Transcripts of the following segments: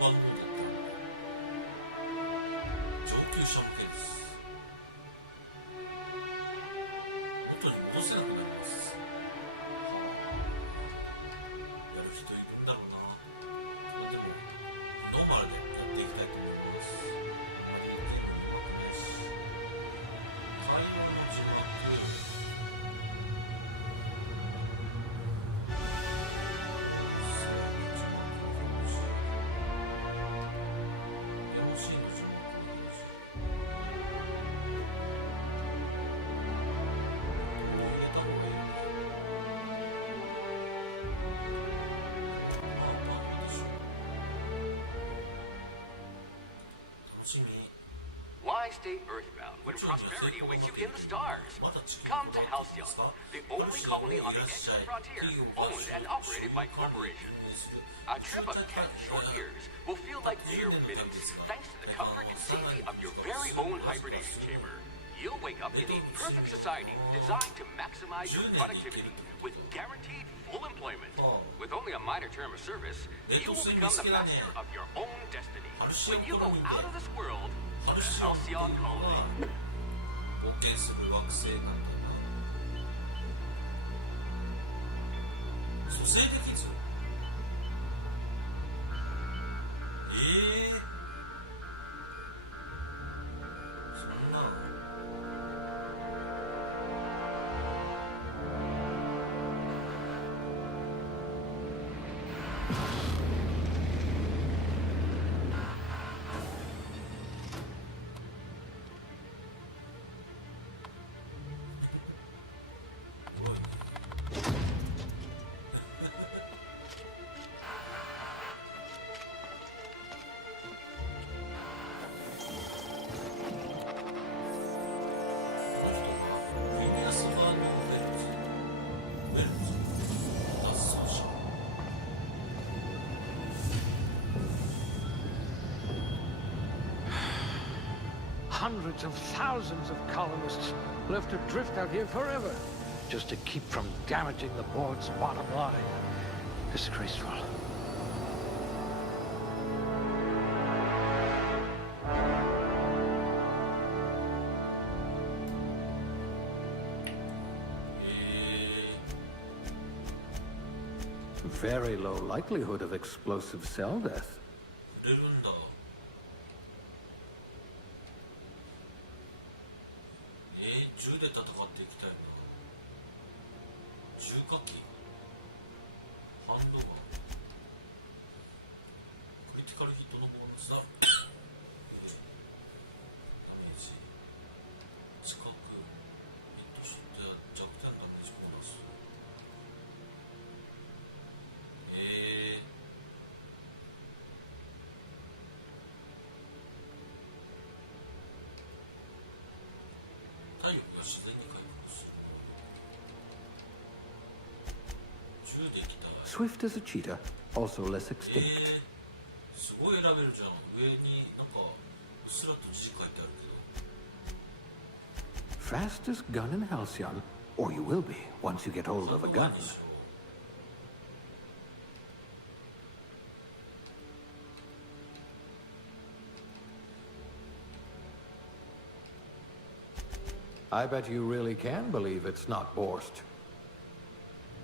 版の上級者向けです。元に戻せなくなります。やる人いるんだろうな。でもノーマルでやっていきたいと思います。あまりゲームうまくないし、会話の字幕Why stay earthbound when prosperity awaits you in the stars? Come to Halcyon, the only colony on the edge of the frontier, owned and operated by corporations. A trip of 10 short years will feel like mere minutes, thanks to the comfort and safety of your very own hibernation chamber. You'll wake up in a perfect society designed to maximize your productivity with guaranteed full employment. With only a minor term of service, you will become the master of your own destiny. When you go out of this world, Halcyon Colony. 冒険する惑星なんだな。蘇生的図。そんな。Hundreds of thousands of colonists left adrift out here forever, just to keep from damaging the board's bottom line. Disgraceful. Very low likelihood of explosive cell death. 売れるんだ。銃で戦っていきたいな。銃火器、ハンドガン、クリティカルヒットのボーナスだ。ダメージ、近く、ヒットショットや弱点ダメージボーナス。体力が自然に回復する。銃できた。Swift as a cheetah, also less extinct. すごい選べるじゃん。上になんかうっすらと字書いてあるけど。Fastest gun in Halcyon, or you will be once you get hold of a gun. I bet you really can believe it's not Borst.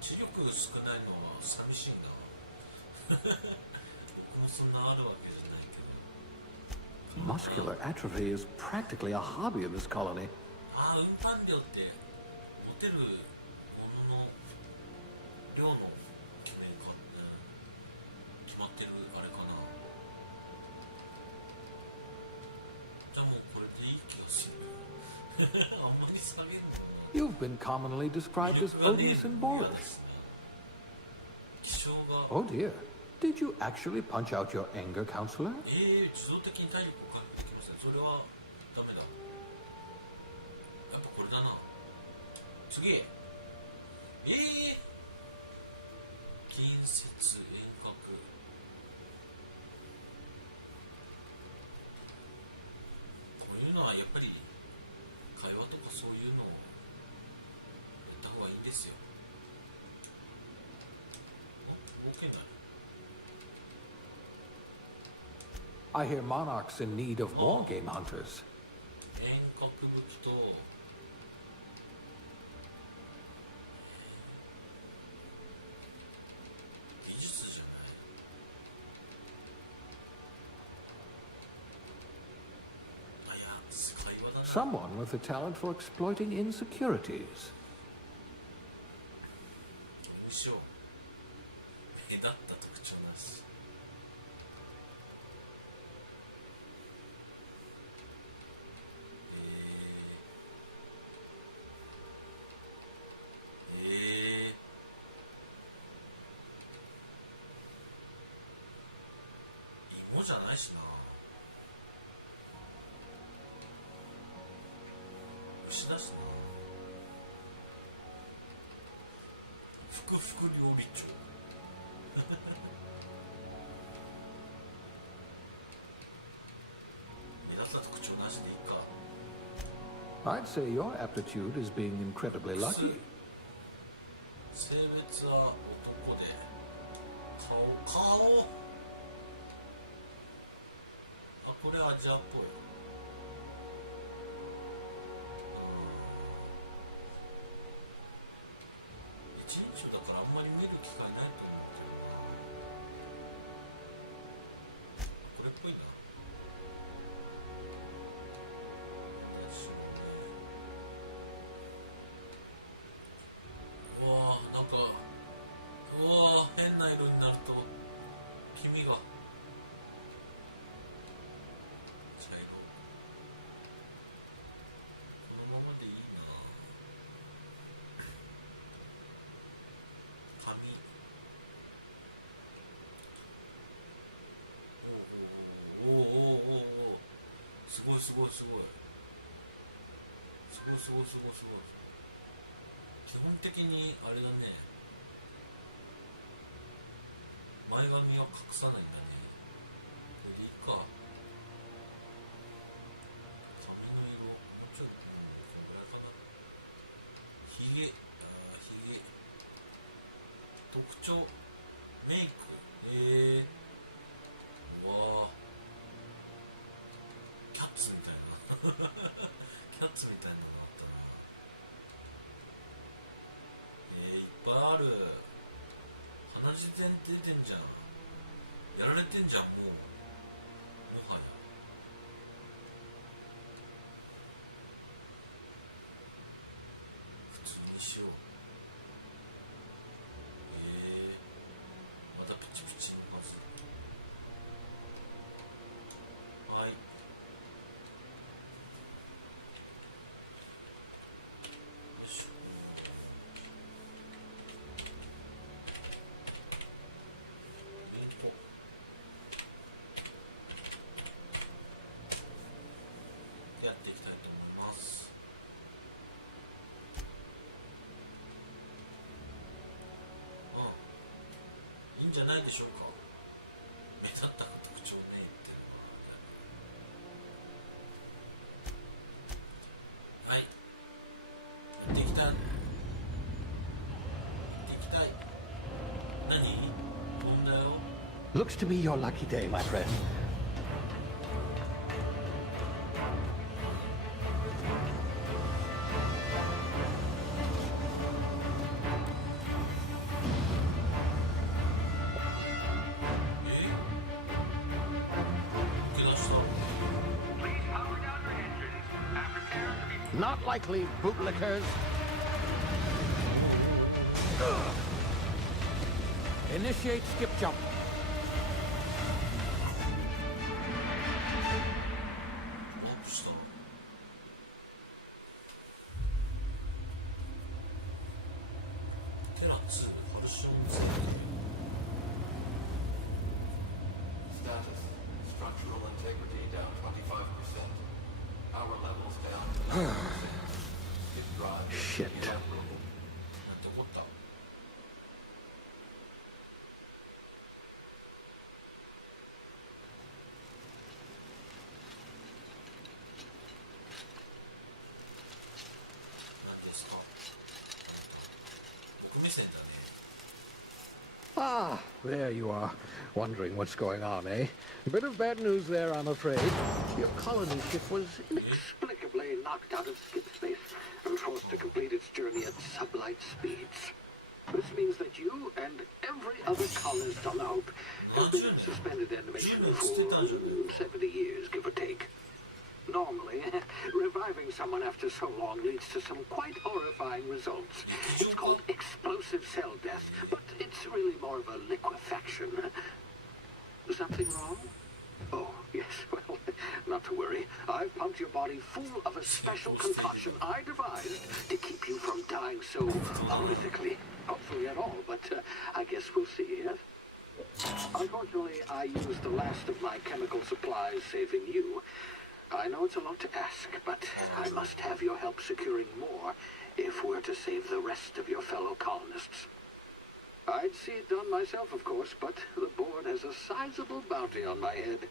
知力が少ないのは寂しいんだわ。僕もそんなあるわけじゃないけど。Muscular atrophy is practically a hobby in this colony. ああ、運搬量って持てるものの量の決めかね。決まってるあれかな。じゃあもうこれでいい気がする。You've been commonly described as odious and bored. Oh dear. Did you actually punch out your anger counselor? 自動的に体力を回復できません。それはダメだ。やっぱこれだな。次。近接遠隔。こういうのはやっぱり会話とかそういうのをやった方がいいんですよ。OK だね。I hear Monarch's in need of more game hunters. 遠隔武器と技術じゃない。あ、いや、使い技だな。 Someone with a talent for exploiting insecurities. むしろ目立った特徴なし。芋じゃないしな。牛だしな。ふくふく両備長。目立った特徴なしでいいか。 I'd say your aptitude is being incredibly lucky. 性別は男で顔あ、これアジアっぽい。一人称だからあんまり見る機会ないと思ってるな。これっぽいな。確かに。うわー、なんかうわー、変な色になると黄身が茶色。このままでいいな。髪。おおおおおおお、すごいすごいすごいすごいすごいすごいすごい。基本的にあれだね、前髪は隠さないんだね。これでいいか。髪の色もうちょいこのぐらいかな。ひげ、ひげ特徴、メイク、うわー、キャッツみたいな。キャッツみたいなのあったな。いっぱいある。鼻血点って出てんじゃん。やられてんじゃん、もはや。普通にしよう。またプチプチまず。はい。よいしょ。やっていきたいと思います。いいんじゃないでしょうか。目立った特徴ねっていうのは、はい、やっていきたい。やっていきたい。何？飛んだよ。 Looks to be your lucky day, my friend. Not likely, bootlickers. Initiate skip jump. Status. Structural integrity down 25%. Power levels down to 9%. His drive is Shit. inoperable. なんて思った？何ですか？僕目線だね。Ah, there you are. Wondering what's going on, eh? A bit of bad news there, I'm afraid. Your colony ship was inexplicably knocked out of skip space and forced to complete its journey at sublight speeds. This means that you and every other colonist on the Hope have been in suspended animation for 70 years, give or take. Normally, reviving someone after so long leads to some quite horrifying results. It's called explosive cell death, but it's really more of a liquefaction. Something wrong? Oh, yes, well, not to worry. I've pumped your body full of a special concoction I devised to keep you from dying so horrifically. Hopefully at all, but I guess we'll see, yes? Unfortunately, I used the last of my chemical supplies saving you. I know it's a lot to ask, but I must have your help securing more if we're to save the rest of your fellow colonists. I'd see it done myself, of course, but the board has a sizable bounty on my head.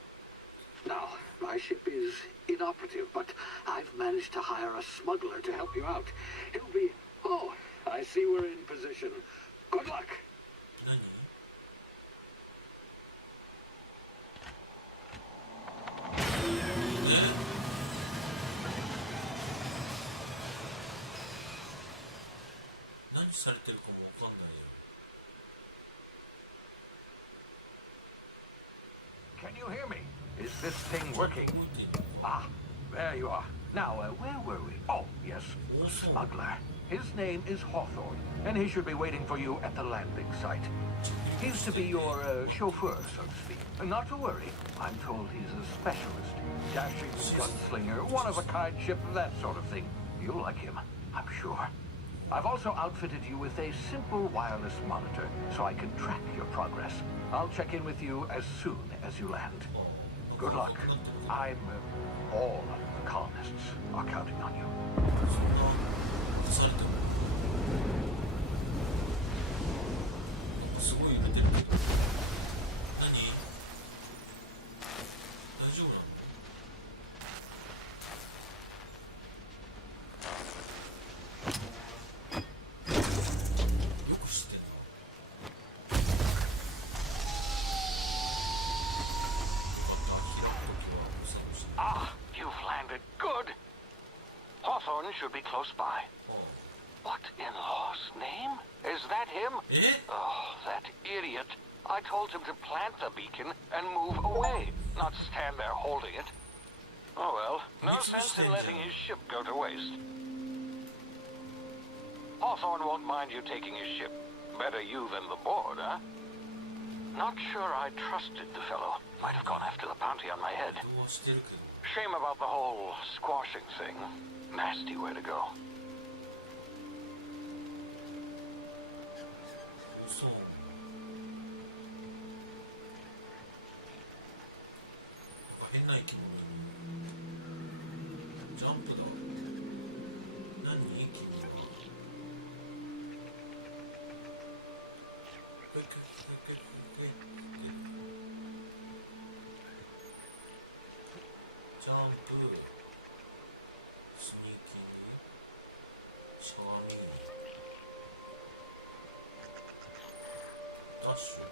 Now, my ship is inoperative, but I've managed to hire a smuggler to help you out. He'll be... Oh, I see we're in position. Good luck! 何されてるかもわかんないよ。 Can you hear me? Is this thing working? Ah, there you are. Now, where were we? Oh, yes, the smuggler. His name is Hawthorne, and he should be waiting for you at the landing site. He's to be your chauffeur, so to speak. Not to worry, I'm told he's a specialist. Dashing gunslinger, one-of-a-kind ship, that sort of thing. You'll like him, I'm sure. I've also outfitted you with a simple wireless monitor, so I can track your progress. I'll check in with you as soon as you land. Good luck. All of the colonists are counting on you. されてもすごい揺れてるけど何大丈夫なのよく知ってんな Ah, you've landed. Good. Hawthorne should be close by. What in law's name? Is that him? Oh, that idiot. I told him to plant the beacon and move away, not stand there holding it. Oh well, no sense in letting his ship go to waste. Hawthorne won't mind you taking his ship. Better you than the board, huh? Not sure I trusted the fellow. Might have gone after the bounty on my head. Shame about the whole squashing thing. Nasty way to go. そう変な生き物ジャンプだ何生き物ジャンプスニーキーしゃがみダッシュ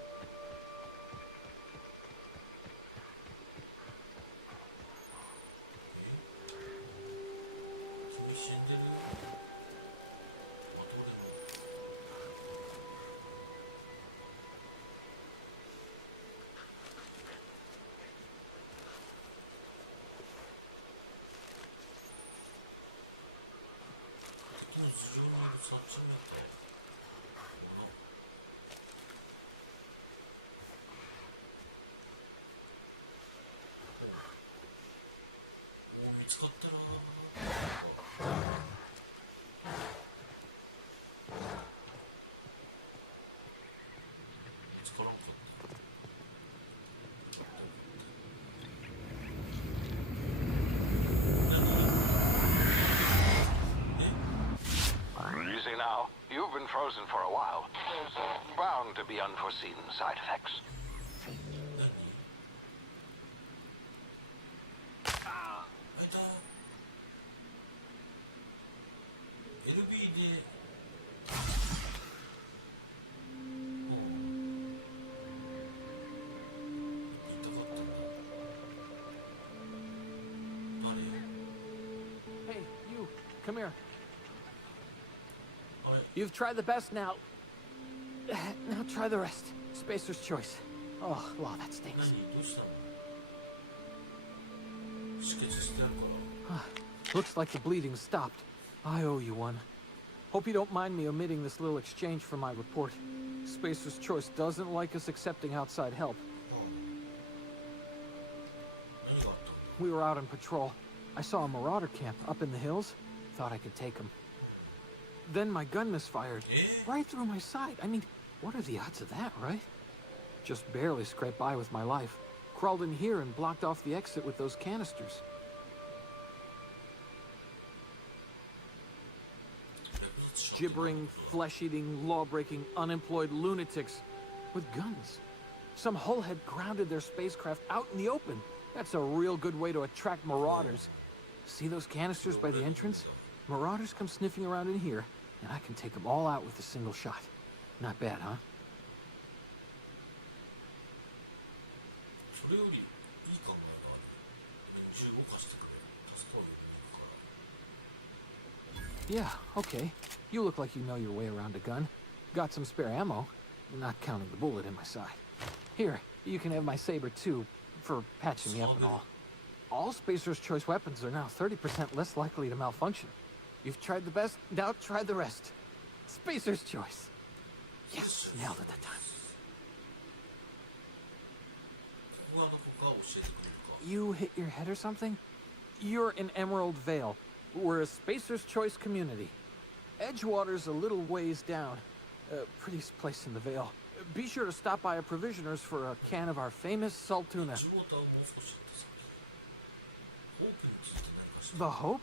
君死んでるどれ敵の頭上にいるそっちみたい見つかったな見つからんかった Easy now. You've been frozen for a while. There's bound to be unforeseen side effects. LB で come here. あれ You've tried the best now. Now try the rest. Spacer's choice. Oh, wow, that 何 stinks. どうしたの止血してあるから Looks like the bleeding stopped. I owe you one. Hope you don't mind me omitting this little exchange from my report. Spacer's choice doesn't like us accepting outside help. 何があったの We were out on patrol. I saw a marauder camp up in the hills. Thought I could take him. Then my gun misfired. Right through my side. I mean, what are the odds of that, right? Just barely scraped by with my life. Crawled in here and blocked off the exit with those canisters. Gibbering, flesh-eating, law-breaking, unemployed lunatics with guns. Some hullhead grounded their spacecraft out in the open. That's a real good way to attract marauders. See those canisters by the entrance? Marauders come sniffing around in here, and I can take them all out with a single shot. Not bad, huh? それよりいい考えがある銃動かしてくれ助けを呼びに行くから Yeah, okay. You look like you know your way around a gun. Got some spare ammo, not counting the bullet in my side. Here, you can have my saber too, for patching me up and all. All Spacer's Choice weapons are now 30% less likely to malfunction. You've tried the best, now try the rest. Spacer's Choice. Yes, nailed it that time. ここがどこか教えてくれるか You hit your head or something? You're in Emerald Vale. We're a Spacer's Choice community. Edgewater's a little ways down. Prettiest place in the Vale. Be sure to stop by a provisioner's for a can of our famous salt tuna. ジュウォーターをもう少し行って先ホープについて何かして The Hope?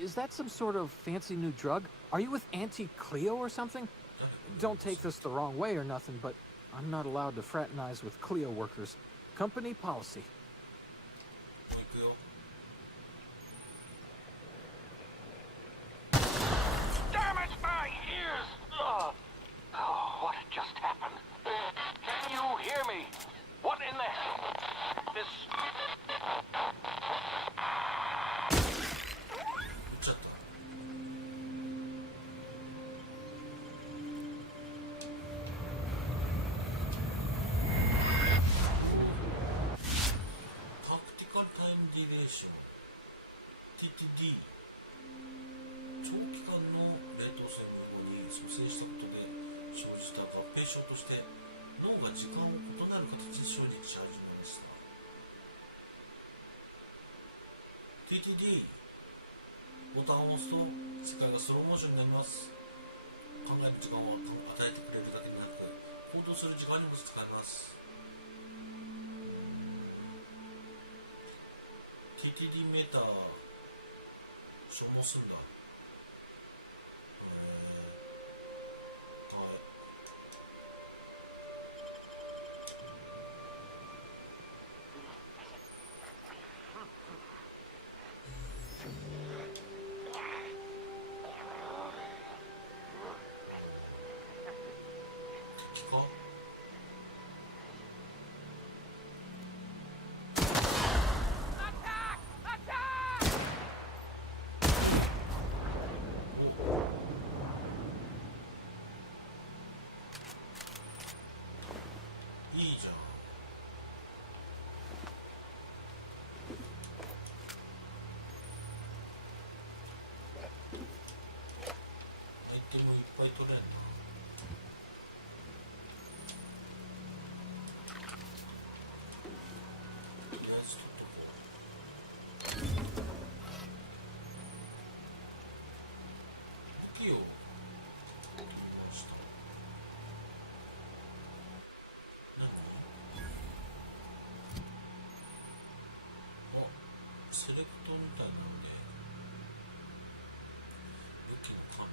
Is that some sort of fancy new drug? Are you with Auntie Cleo or something? Don't take this the wrong way or nothing, but I'm not allowed to fraternize with Cleo workers. Company policy. もう行くよ Damn it, my ears! Oh, what just happened? Can you hear me? What in the hell? This... 撃っちゃった タクティカルタイムディレーション TTD 長期間の冷凍性無語に蘇生したことで生じた合併症として脳が時間を異なる形で生じ始めました TTD ボタンを押すと世界がスローモーションになります考える時間を与えてくれるだけでなく行動する時間にも使えます TTD メーター消耗すんだはい敵か いいじゃんアイテムいっぱい取れんなとりあえず取っとこう武器を取りました何あセレクトみたいなので武器の管理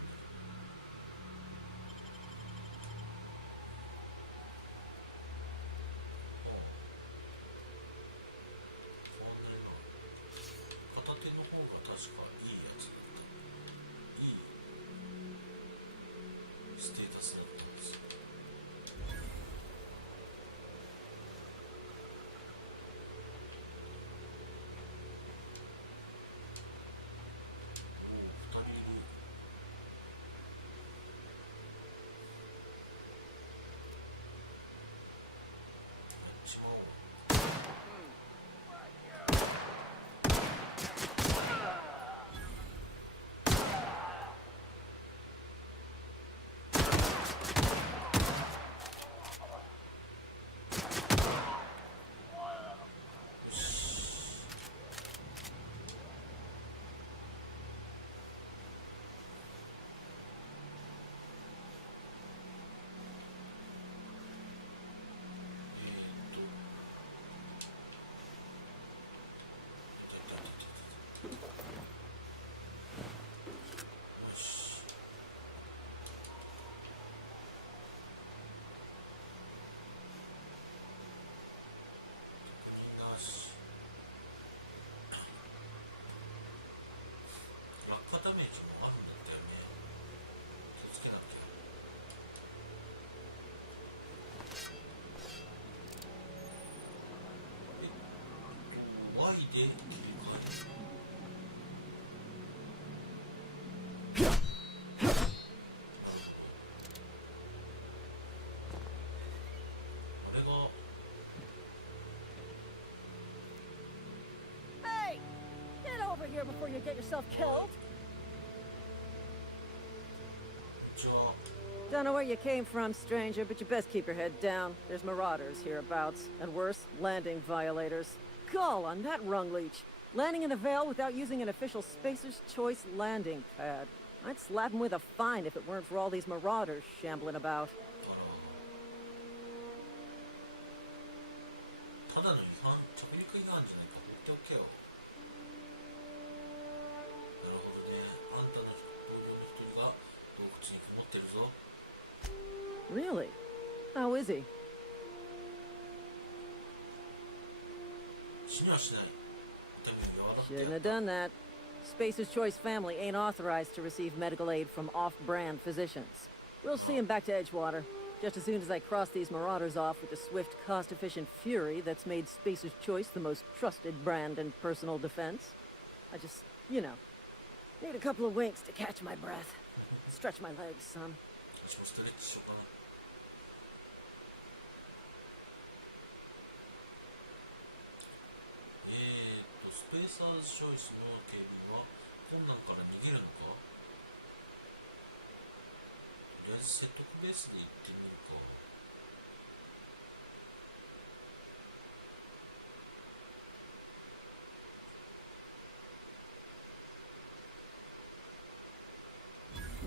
変わんないな片手の方が確かいいやつだったいいステータスだったんですよ回で切り替える。あれが Hey! Get over here before you get yourself killed! こんにちは。 Don't know where you came from, stranger, but you best keep your head down. There's marauders hereabouts, and worse, landing violators. Gall on that rung leech. Landing in the Vale without using an official Spacer's Choice landing pad. I'd slap him with a fine if it weren't for all these marauders shambling about. ただの違反、着陸違反じゃないか、放っておけよ。なるほどね。あんたの同僚の一人が洞窟にこもってるぞ。 Really? How is he? 死にはしない。痛みを和らげて Shouldn't have done that. Spacer's Choice family ain't authorized to receive medical aid from off-brand physicians. We'll see him back to Edgewater, just as soon as I cross these marauders off with the swift, cost-efficient fury that's made Spacer's Choice the most trusted brand in personal defense. I just, you know, need a couple of winks to catch my breath. Stretch my legs, son. 私もストレッチしようかな。スペーサーズチョイスの警備は困難から逃げるのか。とりあえず説得ベースで行ってみるか。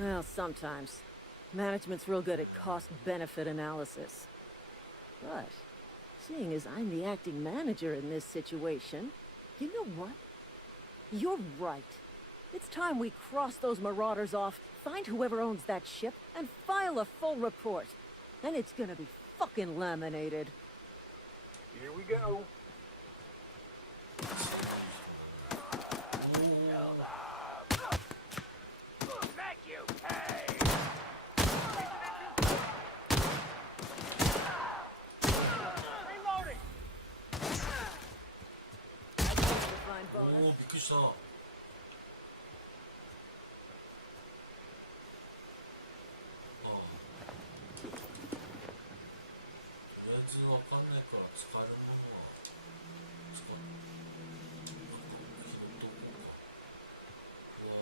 Well, sometimes. Management's real good at cost-benefit analysis. But, seeing as I'm the acting manager in this situation, you know what? You're right. It's time we cross those marauders off, find whoever owns that ship, and file a full report. Then it's gonna be fucking laminated. Here we go. Thank you. Hey! Reloading. Fine おお、 bonus. びっくりした。とりあえずわかんないから使えるものは使って拾っとこうか。うわ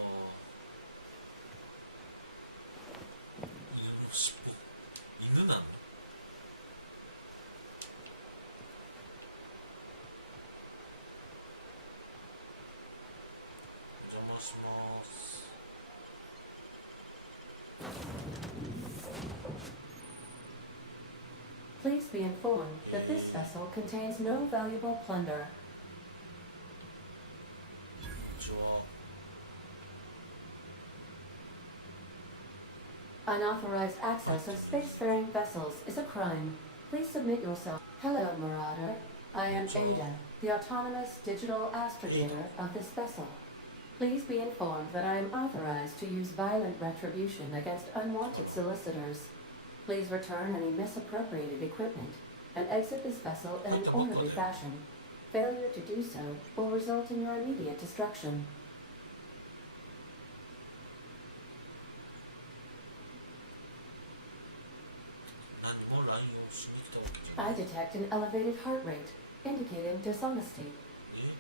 ぁ、犬の尻尾。犬なの？お邪魔します。 Please be informed that this vessel contains no valuable plunder. こんにちは。 Unauthorized access of spacefaring vessels is a crime. Please submit yourself. Hello, Marauder. I am Ada, the autonomous digital astrogator of this vessel. Please be informed that I am authorized to use violent retribution against unwanted solicitors. Please return any misappropriated equipment and exit this vessel in an orderly fashion. Failure to do so will result in your immediate destruction. I detect an elevated heart rate, indicating dishonesty.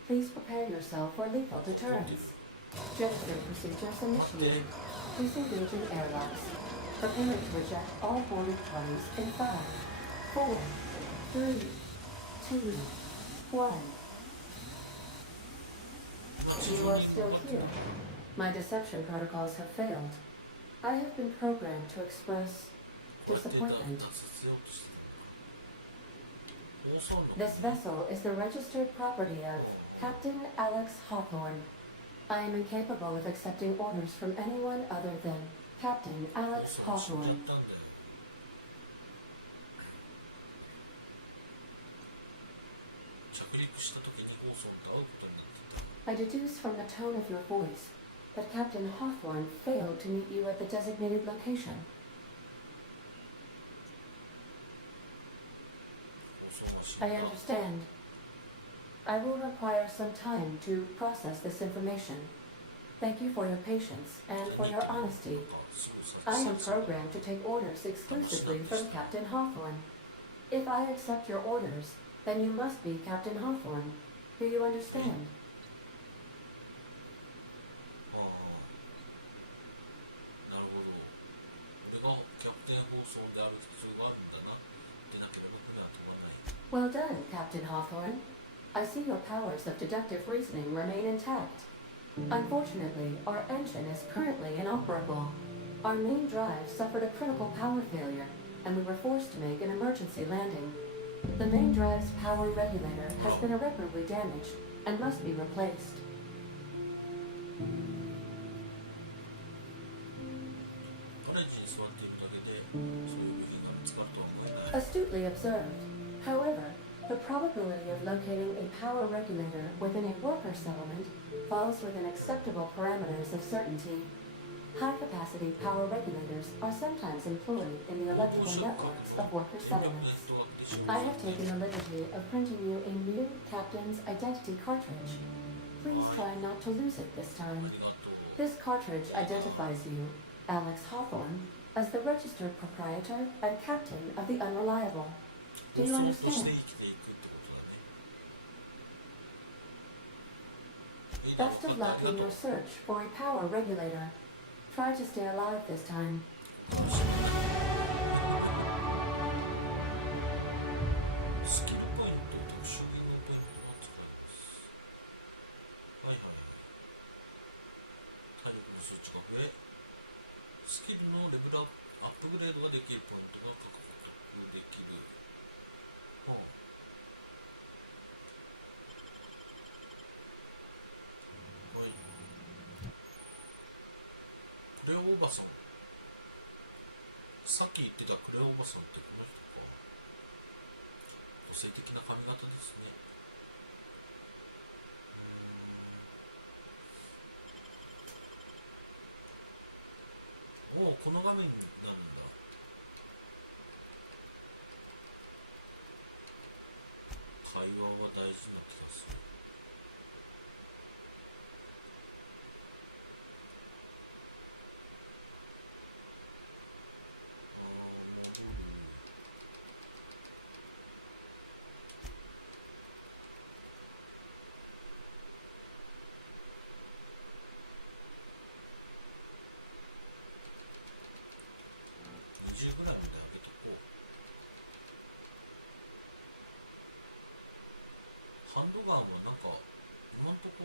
Please prepare yourself for lethal deterrence. Gesture procedures initiated. Please engage in airlocks. Preparing to reject all boarded parties in 5, 4, 3, 2, 1. You are still here. My deception protocols have failed. I have been programmed to express disappointment. This vessel is the registered property of Captain Alex Hawthorne. I am incapable of accepting orders from anyone other than Captain Alex Hawthorne. I deduce from the tone of your voice that Captain Hawthorne failed to meet you at the designated location. I understand. I will require some time to process this information. Thank you for your patience and for your honesty. I am programmed to take orders exclusively from Captain Hawthorne. If I accept your orders, then you must be Captain Hawthorne. Do you understand? なるほど。俺がキャプテン放送である必要があるんだな。でなければ船は飛ばない。Well done, Captain Hawthorne. I see your powers of deductive reasoning remain intact. Unfortunately, our engine is currently inoperable. Our main drive suffered a critical power failure, and we were forced to make an emergency landing. The main drive's power regulator has been irreparably damaged and must be replaced. ガレージに座っているだけで、そういう部品が見つかるとは思えない。Astutely observed. However, the probability of locating a power regulator within a worker settlement falls within acceptable parameters of certainty. High-capacity power regulators are sometimes employed in the electrical networks of worker settlements. I have taken the liberty of printing you a new captain's identity cartridge. Please try not to lose it this time. This cartridge identifies you, Alex Hawthorne, as the registered proprietor and captain of the Unreliable. Do you understand? Best of luck in your search for a power regulator. Try to stay alive this time. スキルポイント、特殊技能ポイントが使えます。はいはい。体力の数値格へスキルのレベルアップグレードができるポイントが獲得できる。はあ、はい。クレオおばさん。さっき言ってたクレオおばさんってこの人か。個性的な髪型ですね。おお、この画面になるんだ。会話は大事な気がする。20ぐらいまで上げとこう。ハンドガンはなんか今んとこ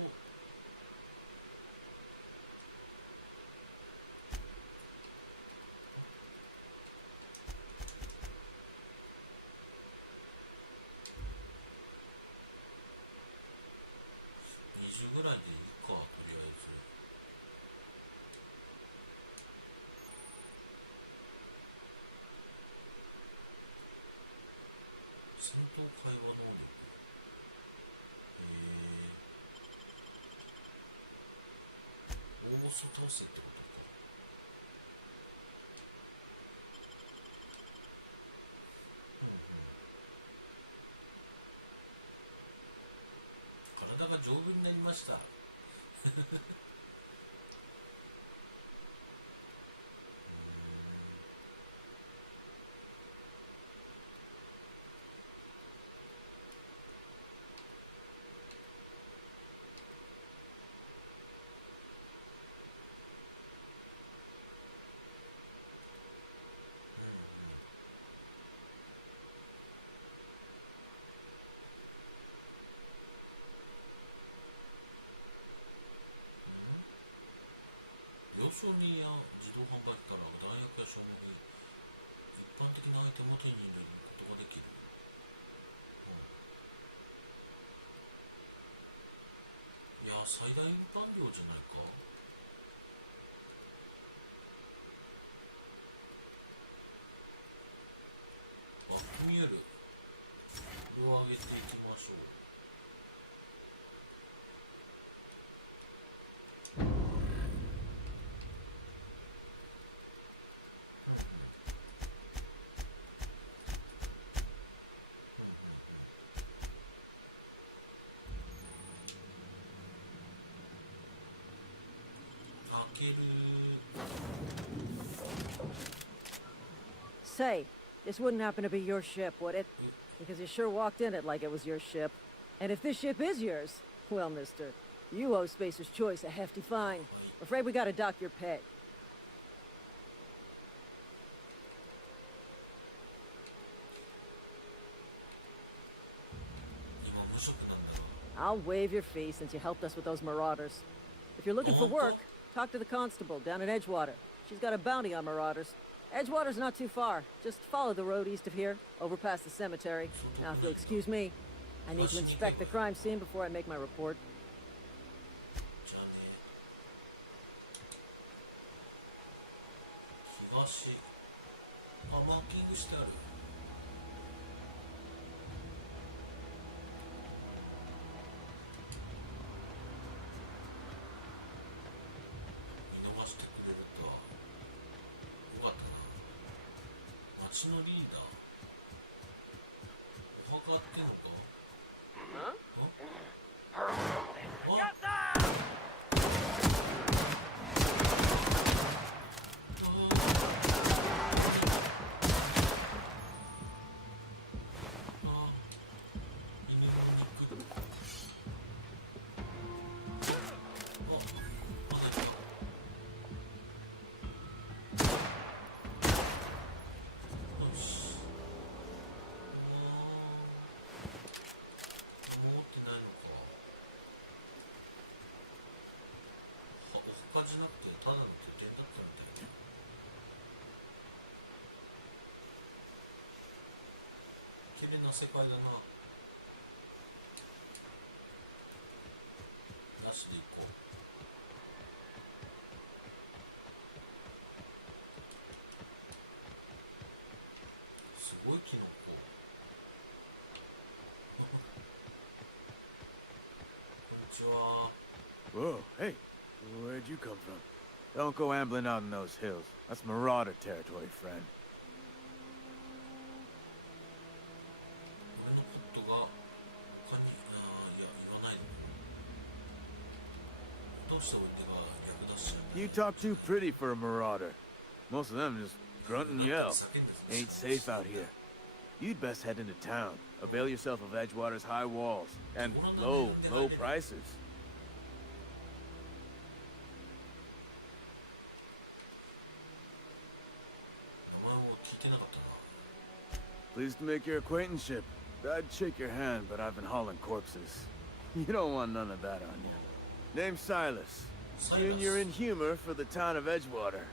20ぐらいでいくか、とりあえず。戦闘会話能力。大ボスを倒せってことか。体が丈夫になりました。承認や自動販売機から弾薬や照明に一般的なアイテムを手に入れることができる。いや、最大運搬量じゃないか。バックミュール、これを上げていきましょう。ける。 Say, this wouldn't happen to be your ship, would it? Because you sure walked in it like it was your ship. And if this ship is yours, well, mister, you owe Spacer's Choice a hefty fine. Afraid we gotta dock your pay. I'll waive your fee since you helped us with those marauders. If you're looking for work, talk to the constable down at Edgewater. She's got a bounty on marauders. Edgewater's not too far. Just follow the road east of here, over past the cemetery. Now, if you'll excuse me, I need to inspect the crime scene before I make my report. 東あ、マーキングしてある。見逃してくれるとよかったな。町のリーダーお墓ってのか。じゃなくてただの拠点だったみたいね。綺麗な世界だな。なしで行こう。すごいキノコ。こんにちは。 Whoa, hey. Where'd you come from? Don't go ambling out in those hills. That's marauder territory, friend. 俺のことが他にいや言わないで。どうしておいてが役立つし。 You talk too pretty for a marauder. Most of them just grunt and yell. Ain't safe out here. You'd best head into town. Avail yourself of Edgewater's high walls and low prices. Pleased to make your acquaintanceship. I'd shake your hand, but I've been hauling corpses. You don't want none of that on you. Name's Silas. Junior in humor for the town of Edgewater.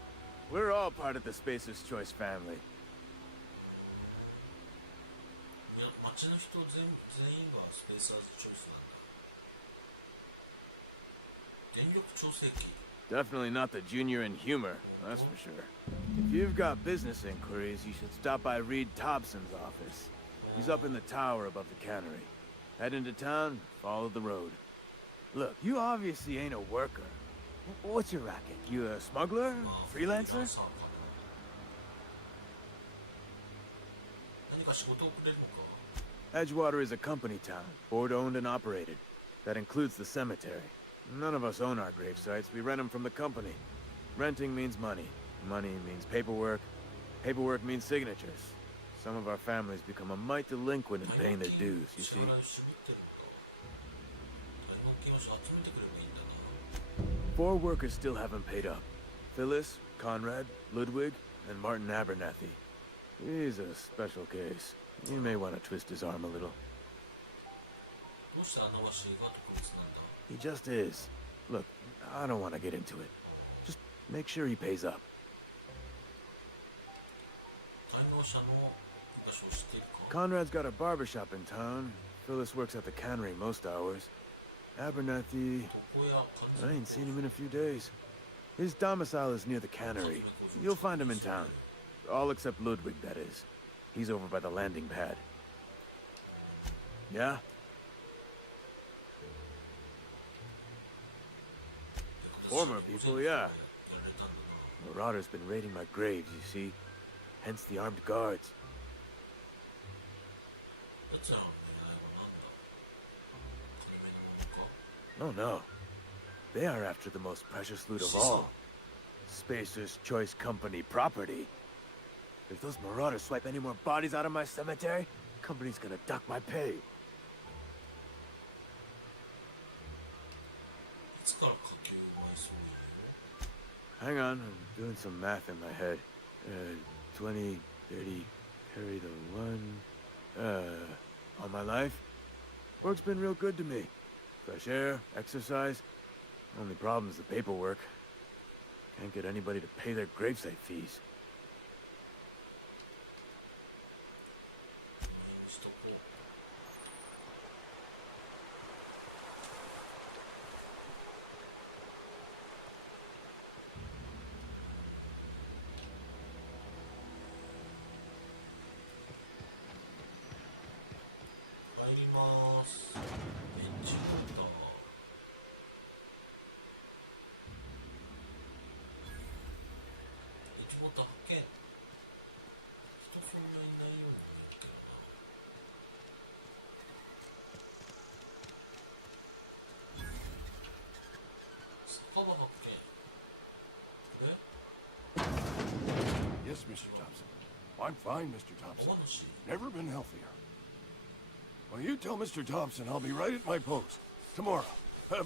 We're all part of the Spacer's Choice family. いや、町の人全員がスペーサーズチョイスなんだ。電力調整器。 Definitely not the junior in humor, that's for sure. If you've got business inquiries, you should stop by Reed Thompson's office. He's up in the tower above the cannery. Head into town, follow the road. Look, you obviously ain't a worker. What's your racket? You a smuggler? Freelancer? 何か仕事をくれるのか。 Edgewater is a company town, board-owned and operated. That includes the cemetery. None of us own our grave sites. We rent them from the company. Renting means money. Money means paperwork. Paperwork means signatures. Some of our families become a mite delinquent in paying their dues, you see. 4 workers still haven't paid up. Phyllis, Conrad, Ludwig, and Martin Abernathy. He's a special case. You may want to twist his arm a little. どうしてあのわしが特別なんだ。 He just is. Look, I don't want to get into it. Just make sure he pays up. 滞納者の居場所を知っているか。 Conrad's got a barbershop in town. Phyllis works at the cannery most hours. Abernathy... どこや完 I 全 ain't seen him in a few days. His domicile is near the cannery. You'll find him in town. All except Ludwig, that is. He's over by the landing pad. Yeah? Former people, yeah. Marauder's been raiding my graves, you see. Hence the armed guards. やつらの狙いは何だ。金目のものか。 No, no. They are after the most precious loot of all. Spacer's Choice Company property. If those marauders swipe any more bodies out of my cemetery, company's gonna dock my pay. いつから家計はそういう Hang on, I'm doing some math in my head. 20, 30, carry the one... all my life? Work's been real good to me. Fresh air, exercise. Only problem's the paperwork. Can't get anybody to pay their gravesite fees. にしとこう。入ります。エンジンだ。エンジンモーター発見。人そんないないように見えるけどな。酒場発見。これ Yes, Mr. Thompson. I'm fine, Mr. Thompson. お話 Never been healthier. Well, you tell Mr. Thompson I'll be right at my post. Tomorrow.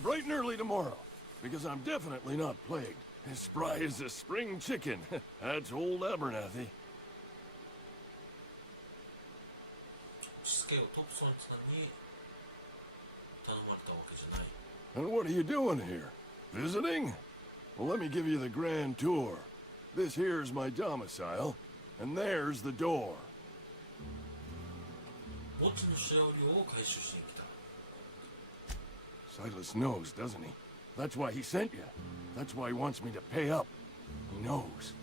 Bright and early tomorrow. Because I'm definitely not plagued. As spry as a spring chicken. That's old Abernathy. スケをトップソンさんに頼まれたわけじゃない。 And what are you doing here? Visiting? Well, let me give you the grand tour. This here's my domicile, and there's the door. 墓地の使用料を回収しに来た。 Silas knows, doesn't he? That's why he sent you. That's why he wants me to pay up. He knows.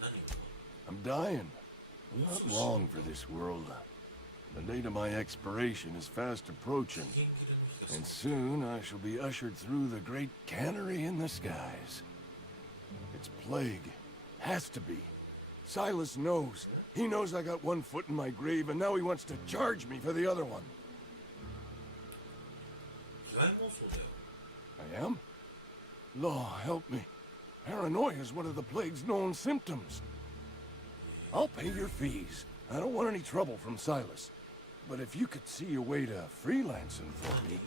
何を I'm dying. I'm not long for this world. The date of my expiration is fast approaching. 期限切れの日が And soon I shall be ushered through the great cannery in the skies. It's plague. Has to be. Silas knows. He knows I got one foot in my grave, and now he wants to charge me for the other one. 被害妄想だよ。 I am? Law, help me. Paranoia is one of the plague's known symptoms. I'll pay your fees. I don't want any trouble from Silas. But if you could see a way to freelancing for me,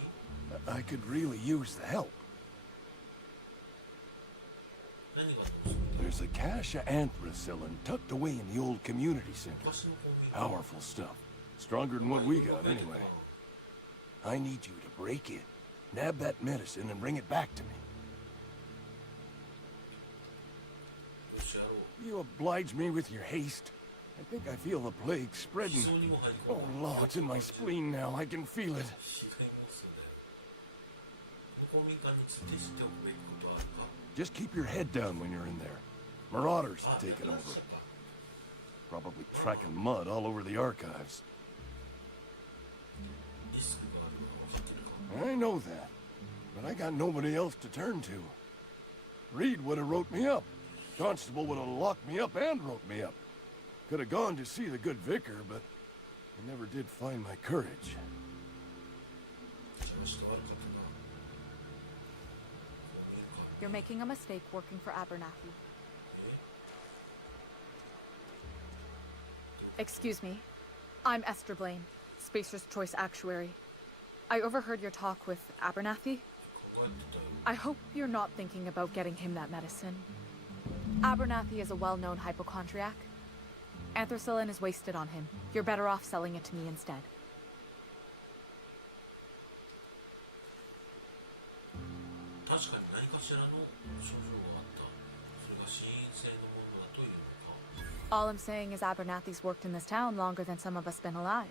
I could really use the help. 何がどうするんだ。 There's a cache of anthracillin tucked away in the old community center. 昔のコンビニ。 Powerful stuff. Stronger than what we got, anyway. I need you to break in, nab that medicine, and bring it back to me. よしやろう。 You oblige me with your haste. I think I feel the plague spreading. 偽装にも入り込 Oh, む。 law, it's in my spleen now. I can feel it. 被害妄想だよ。向こう民間について知っておくべきことはあるか。 Just keep your head down when you're in there. Marauders have taken over. Probably tracking mud all over the archives. リスクがあるのは分かってるか。 I know that. But I got nobody else to turn to. Reed would have wrote me up. Constable would have locked me up and wrote me up. Could have gone to see the good vicar, but I never did find my courage. 探して悪かったな。 You're making a mistake working for Abernathy. Excuse me. I'm Esther Blaine, Spacer's Choice Actuary. I overheard your talk with Abernathy. 考えてたよ。 I hope you're not thinking about getting him that medicine. Abernathy is a well-known hypochondriac. Anthracillin is wasted on him. You're better off selling it to me instead. 確かに何かしらの症状があった。それが心因性のものだというのか。 All I'm saying is Abernathy's worked in this town longer than some of us been alive.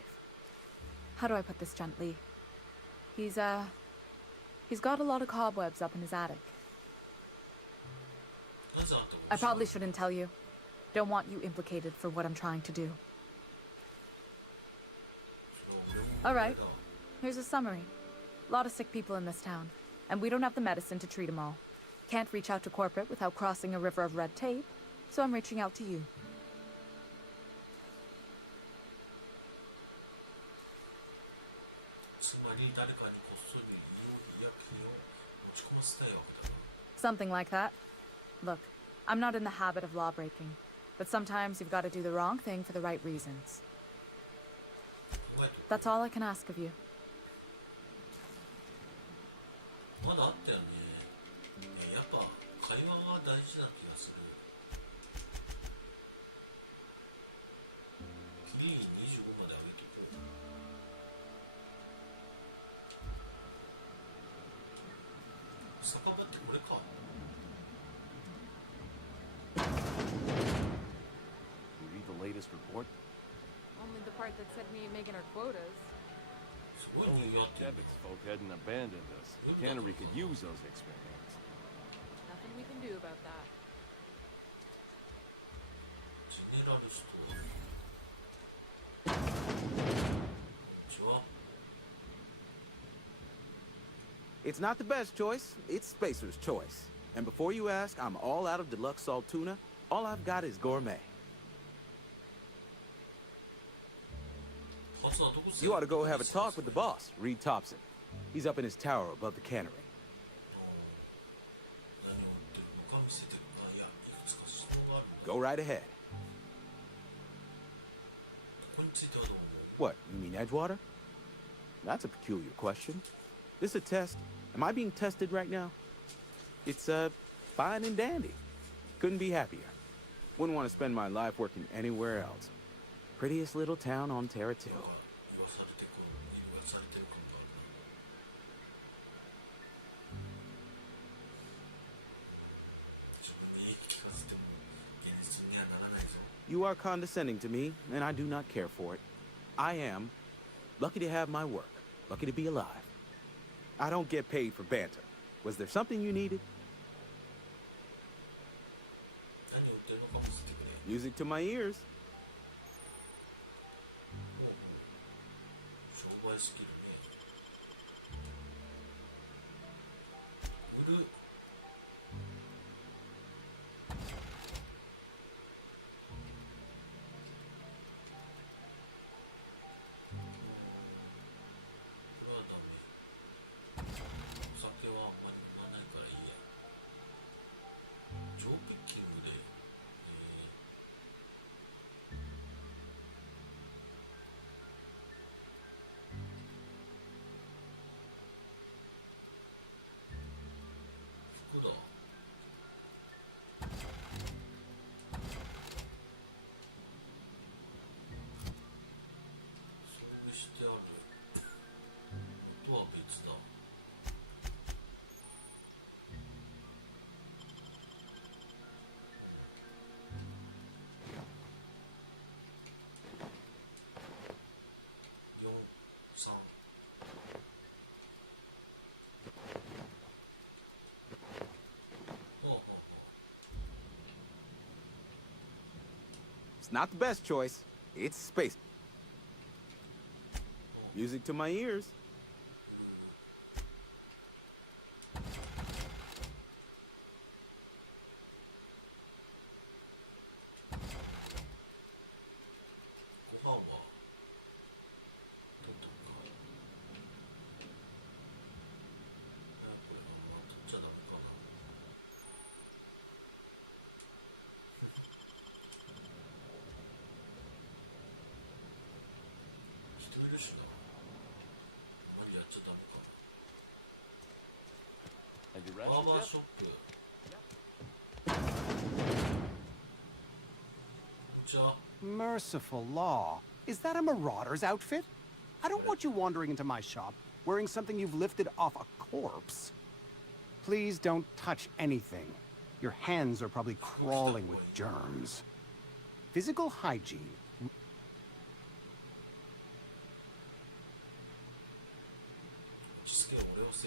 How do I put this gently? He's got a lot of cobwebs up in his attic. なぜあんたも I probably shouldn't tell you. Don't want you implicated for what I'm trying to do. それは俺も All right. Here's a summary. A lot of sick people in this town, and we don't have the medicine to treat them all. Can't reach out to corporate without crossing a river of red tape, so I'm reaching out to you. つまり誰かにこっそり医療医薬品を持ち込ませたいわけだな。Something like that. Look, I'm not in the habit of law breaking, but sometimes you've got to do the wrong thing for the right reasons. That's all I can ask of you. まだあったよね。やっぱ会話が大事な気がする。キリ25まで上げてこう。酒場ってこれか。You read the latest report? Only the part that said we making our quotas. Only the Devitt's folk hadn't abandoned us. Cannery could use those experiments. Nothing we can do about that. ジェネラルストア。こんにちは。 It's not the best choice, it's Spacer's choice. And before you ask, I'm all out of deluxe salt tuna. All I've got is gourmet. You ought to go have a talk with the boss, Reed Thompson. He's up in his tower above the cannery. Go right ahead. What, you mean Edgewater? That's a peculiar question. This a test? Am I being tested right now? It's, fine and dandy. Couldn't be happier. Wouldn't want to spend my life working anywhere else. Prettiest little town on Terra 2. You are condescending to me, and I do not care for it. I am lucky to have my work, lucky to be alive. I don't get paid for banter. Was there something you needed? Music to my ears. It's not the best choice. It's space. Music to my ears. And your rations yet? Merciful law. Is that a marauder's outfit? I don't want you wandering into my shop wearing something you've lifted off a corpse. Please don't touch anything. Your hands are probably crawling with germs. Physical hygiene.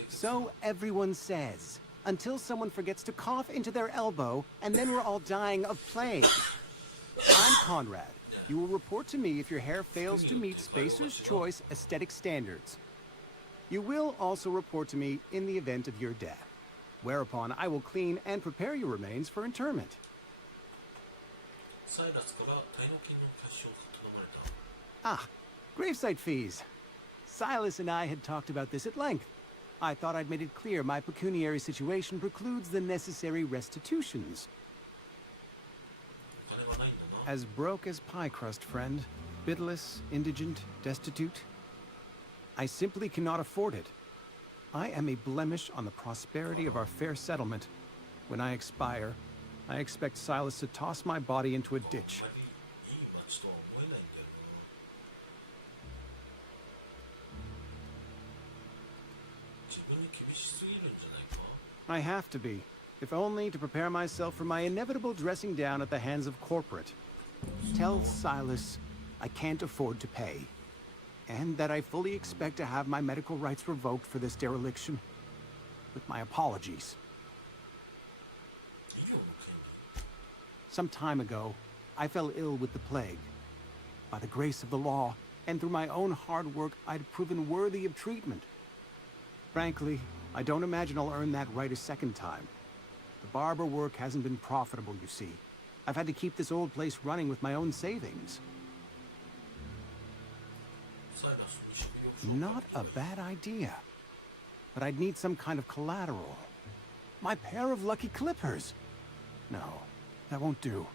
So everyone says, until someone forgets to cough into their elbow, and then we're all dying of plague. I'm Conrad. You will report to me if your hair fails to meet Spacer's Choice aesthetic standards. You will also report to me in the event of your death, whereupon I will clean and prepare your remains for interment. Ah, gravesite fees. Silas and I had talked about this at length. I thought I'd made it clear my pecuniary situation precludes the necessary restitutions. As broke as pie crust, friend. Bitless, indigent, destitute. I simply cannot afford it. I am a blemish on the prosperity of our fair settlement. When I expire, I expect Silas to toss my body into a ditch. I have to be, if only to prepare myself for my inevitable dressing down at the hands of corporate. Tell Silas I can't afford to pay, and that I fully expect to have my medical rights revoked for this dereliction. With my apologies. Some time ago, I fell ill with the plague. By the grace of the law, and through my own hard work, I'd proven worthy of treatment. Frankly, I don't imagine I'll earn that right a second time. The barber work hasn't been profitable, you see. I've had to keep this old place running with my own savings. Not a bad idea. But I'd need some kind of collateral. My pair of lucky clippers! No, that won't do.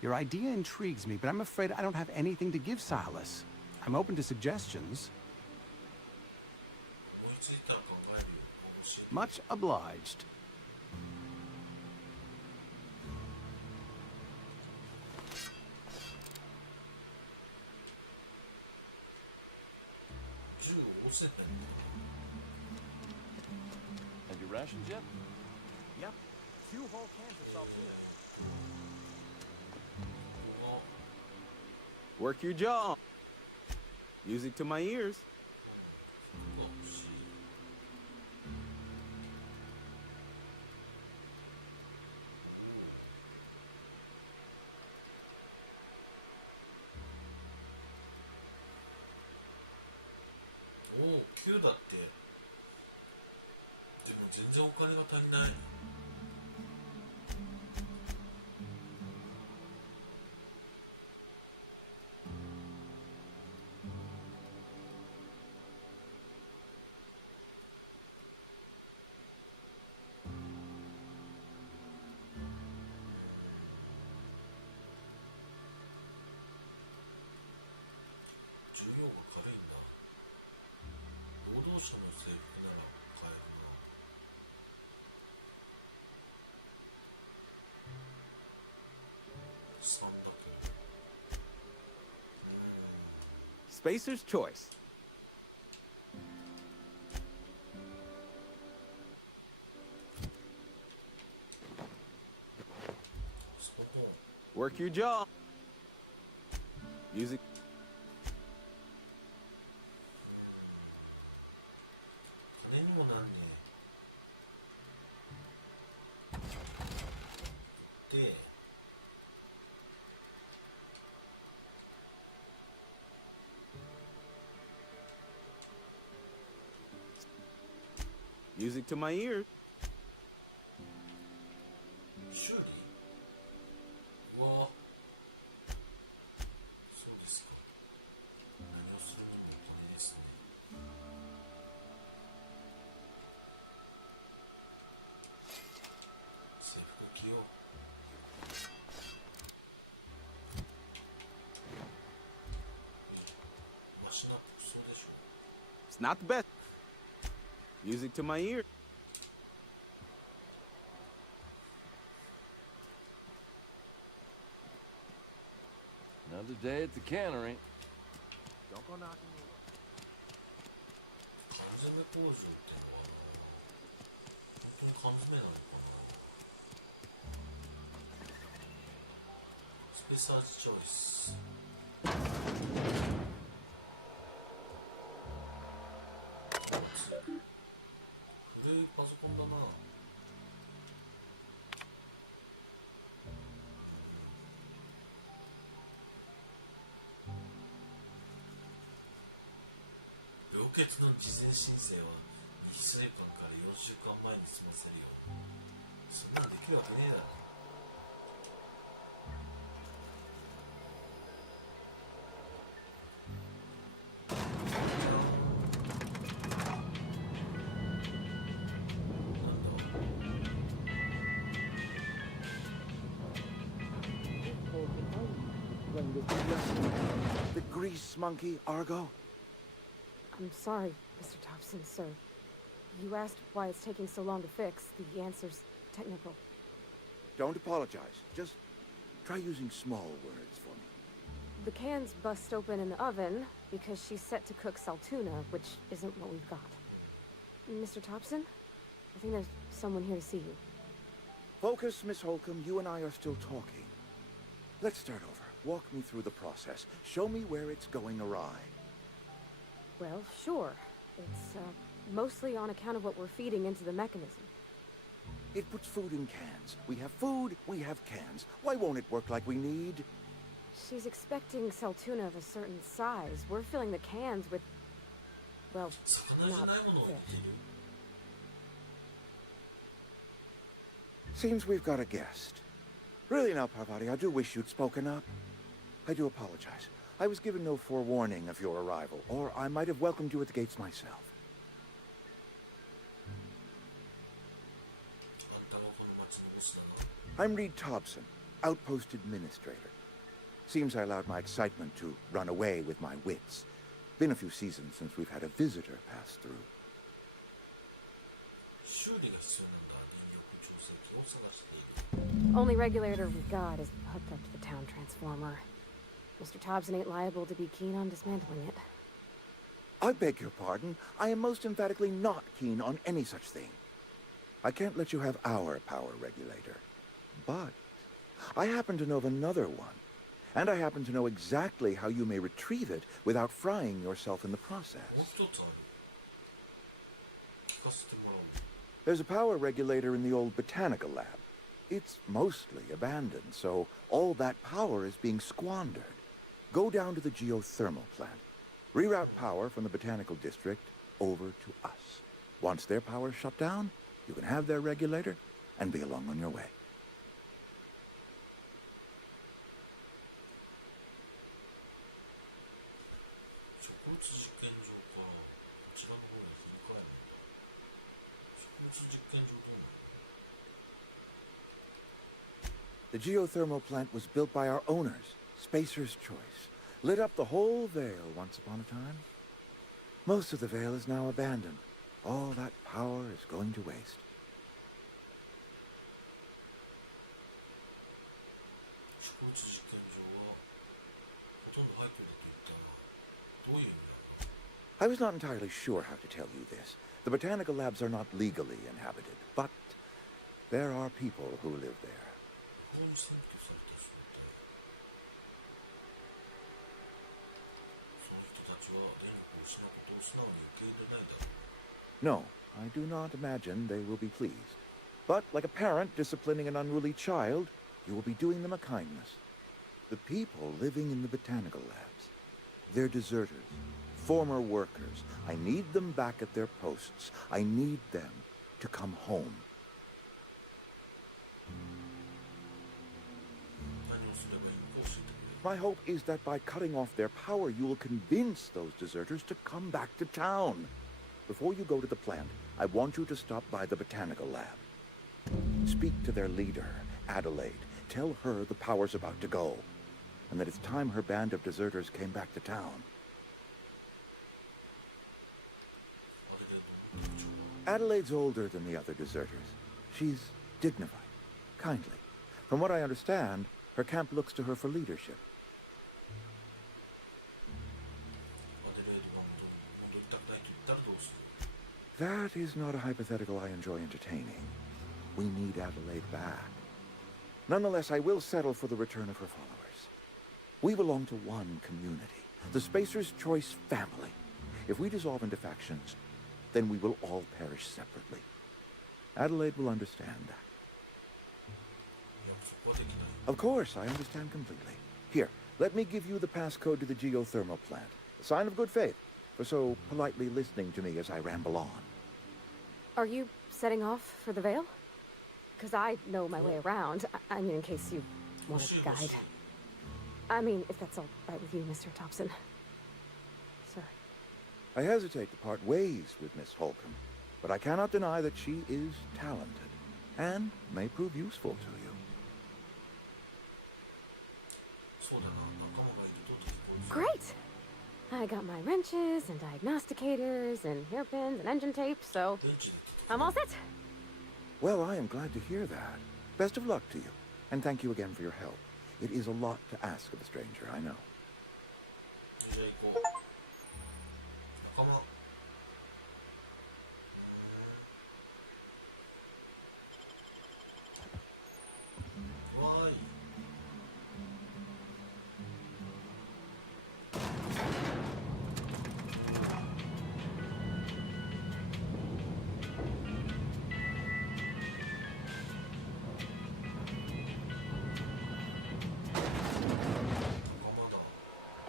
Your idea intrigues me, but I'm afraid I don't have anything to give Silas. I'm open to suggestions. Much obliged. Have you rations yet? Yep. 2 whole cans of saltuna. Work your jaw. Music to my ears.おお、9だって。でも全然お金が足りない。重量が軽いんだ。労働者の制服なら買えるな。3だと。Spacer's choice. Work your jaw. Music. 金にもなんねえ。で、Music to my ears. 修理？うわ、そうですか。何をするにもお金ですね。制服着よう。マシな服装でしょ。 It's not the best. Music to my ear. Another day at the cannery. Don't go knocking me. 缶詰工場ってのは本当に缶詰なのかな。スペーサーズチョイス。古いパソコンだな。病欠の事前申請は2週間から4週間前に済ませるよ。そんなんできるわけねえだろ。happened with you yesterday. The grease monkey, Argo? I'm sorry, Mr. Thompson, sir. You asked why it's taking so long to fix. The answer's technical. Don't apologize. Just try using small words for me. The cans bust open in the oven because she's set to cook saltuna, which isn't what we've got. Mr. Thompson? I think there's someone here to see you. Focus, Miss Holcomb. You and I are still talking. Let's start over. Walk me through the process. Show me where it's going awry. Well, sure. It's, mostly on account of what we're feeding into the mechanism. It puts food in cans. We have food, we have cans. Why won't it work like we need? She's expecting saltuna of a certain size. We're filling the cans with, well, not fish. Seems we've got a guest. Really now, Parvati, I do wish you'd spoken up. I do apologize. I was given no forewarning of your arrival, or I might have welcomed you at the gates myself. I'm Reed Thompson, Outpost Administrator. Seems I allowed my excitement to run away with my wits. Been a few seasons since we've had a visitor pass through. Only regulator we've got is hooked up to the town transformer. Mr. Thompson ain't liable to be keen on dismantling it. I beg your pardon. I am most emphatically not keen on any such thing. I can't let you have our power regulator. But I happen to know of another one. And I happen to know exactly how you may retrieve it without frying yourself in the process. There's a power regulator in the old botanical lab. It's mostly abandoned, so all that power is being squandered. Go down to the geothermal plant. Reroute power from the botanical district over to us. Once their power's shut down, you can have their regulator and be along on your way. The geothermal plant was built by our owners, Spacer's Choice. Lit up the whole Vale once upon a time. Most of the Vale is now abandoned. All that power is going to waste. I was not entirely sure how to tell you this. The botanical labs are not legally inhabited, but there are people who live there. No, I do not imagine they will be pleased. But like a parent disciplining an unruly child, you will be doing them a kindness. The people living in the botanical labs, they're deserters, former workers. I need them back at their posts. I need them to come home. My hope is that by cutting off their power, you will convince those deserters to come back to town. Before you go to the plant, I want you to stop by the botanical lab. Speak to their leader, Adelaide. Tell her the power's about to go, and that it's time her band of deserters came back to town. Adelaide's older than the other deserters. She's dignified, kindly. From what I understand, her camp looks to her for leadership. That is not a hypothetical I enjoy entertaining. We need Adelaide back. Nonetheless, I will settle for the return of her followers. We belong to one community, the Spacer's Choice family. If we dissolve into factions, then we will all perish separately. Adelaide will understand that. Of course, I understand completely. Here, let me give you the passcode to the geothermal plant. A sign of good faith for so politely listening to me as I ramble on. Are you setting off for the Vale? Because I know my way around. I mean, in case you want a guide. I mean, if that's all right with you, Mr. Thompson. Sir. I hesitate to part ways with Miss Holcomb, but I cannot deny that she is talented and may prove useful to you. Great! I got my wrenches and diagnosticators and hairpins and engine tape, so I'm all set. Well, I am glad to hear that. Best of luck to you, and thank you again for your help. It is a lot to ask of a stranger, I know. じゃあ行こう。仲間。わーい。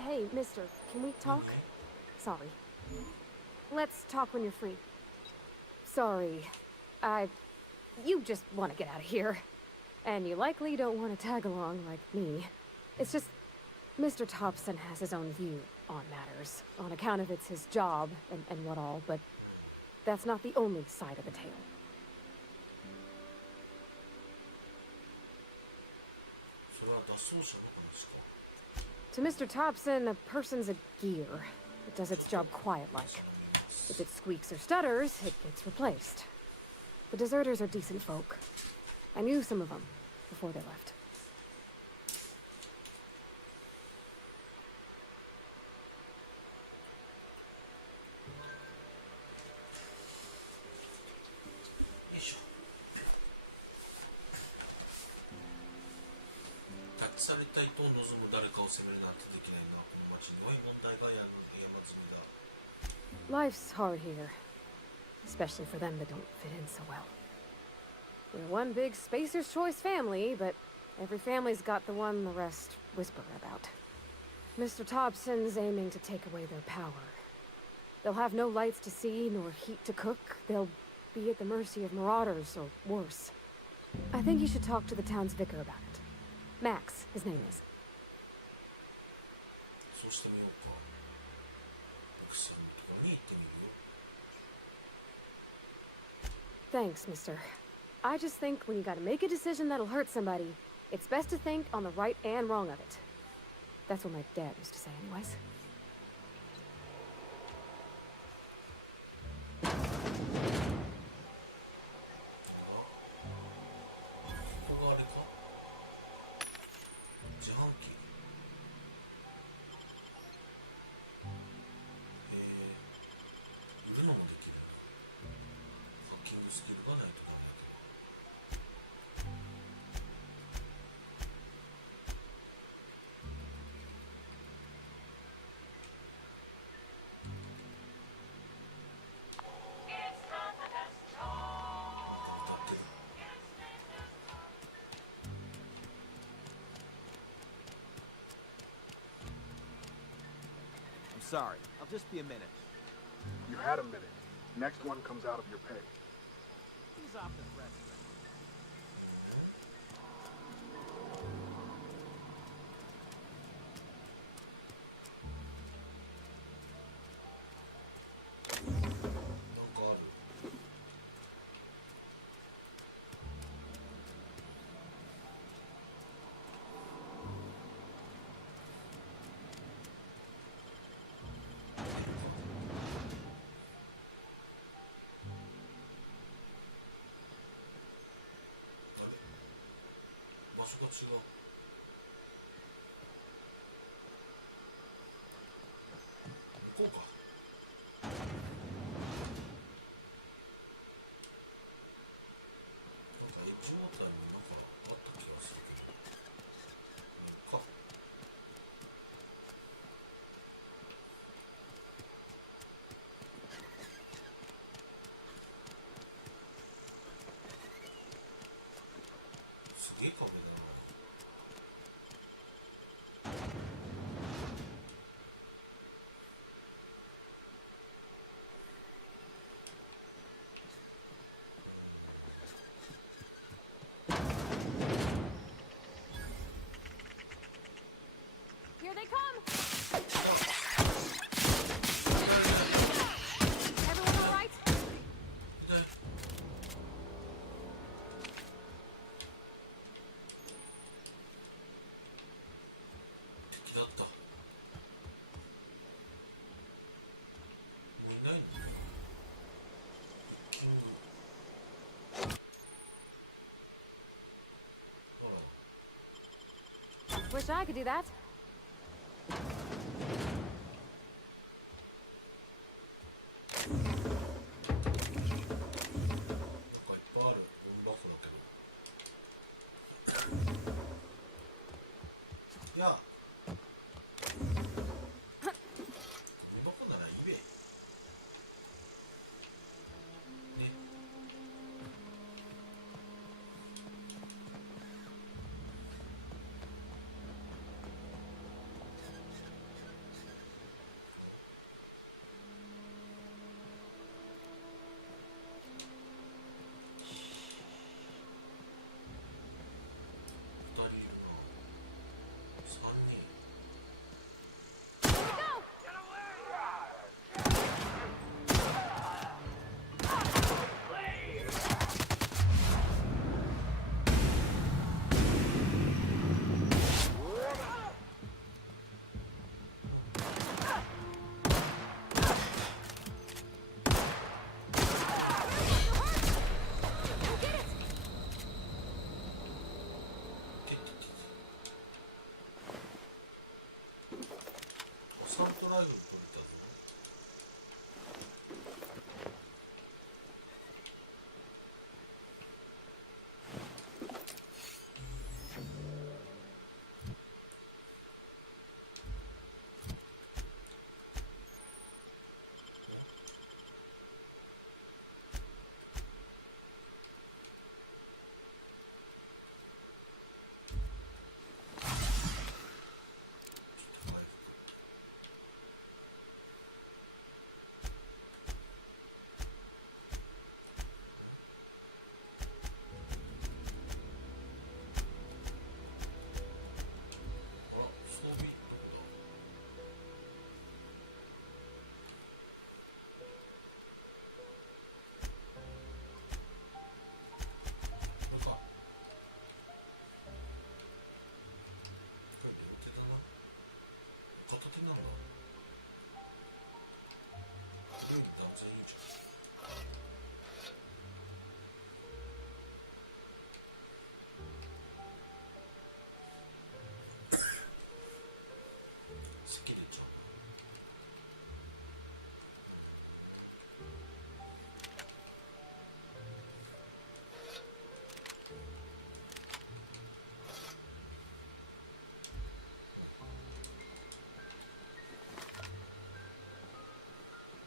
Hey, mister, can we talk? Sorry. Let's talk when you're free. Sorry. You just want to get out of here. And you likely don't want to tag along like me. It's just, Mr. Thompson has his own view on matters, on account of it's his job and what all, but that's not the only side of the tale. To Mr. Thompson, a person's a gear. It does its job quiet-like. If it squeaks or stutters, it gets replaced. The deserters are decent folk. I knew some of them before they left. Life's hard here, especially for them that don't fit in so well. We're one big Spacer's Choice family, but every family's got the one the rest whisper about. Mr. Thompson's aiming to take away their power. They'll have no lights to see, nor heat to cook. They'll be at the mercy of marauders, or worse. I think you should talk to the town's vicar about it. Max, his name is. Thanks, mister. I just think when you gotta make a decision that'll hurt somebody, it's best to think on the right and wrong of it. That's what my dad used to say anyways. Sorry, I'll just be a minute. You had a minute. Next one comes out of your pay. He's off the rest. Here they come! Everyone all right? Wish I could do that. いや、ゴミ箱ならいいべ。ね。2人いるな。3人。スタントライフ取れたぞ。片手なんだ。全員脱衣じゃん。席出ちゃう。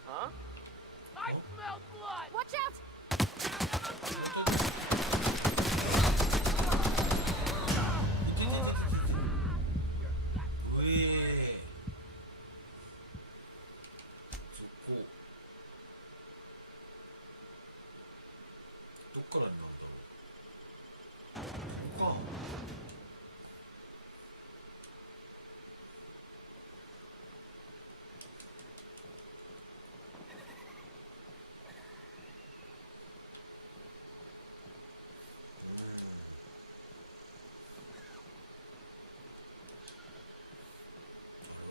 Huh? I smell blood! Watch out!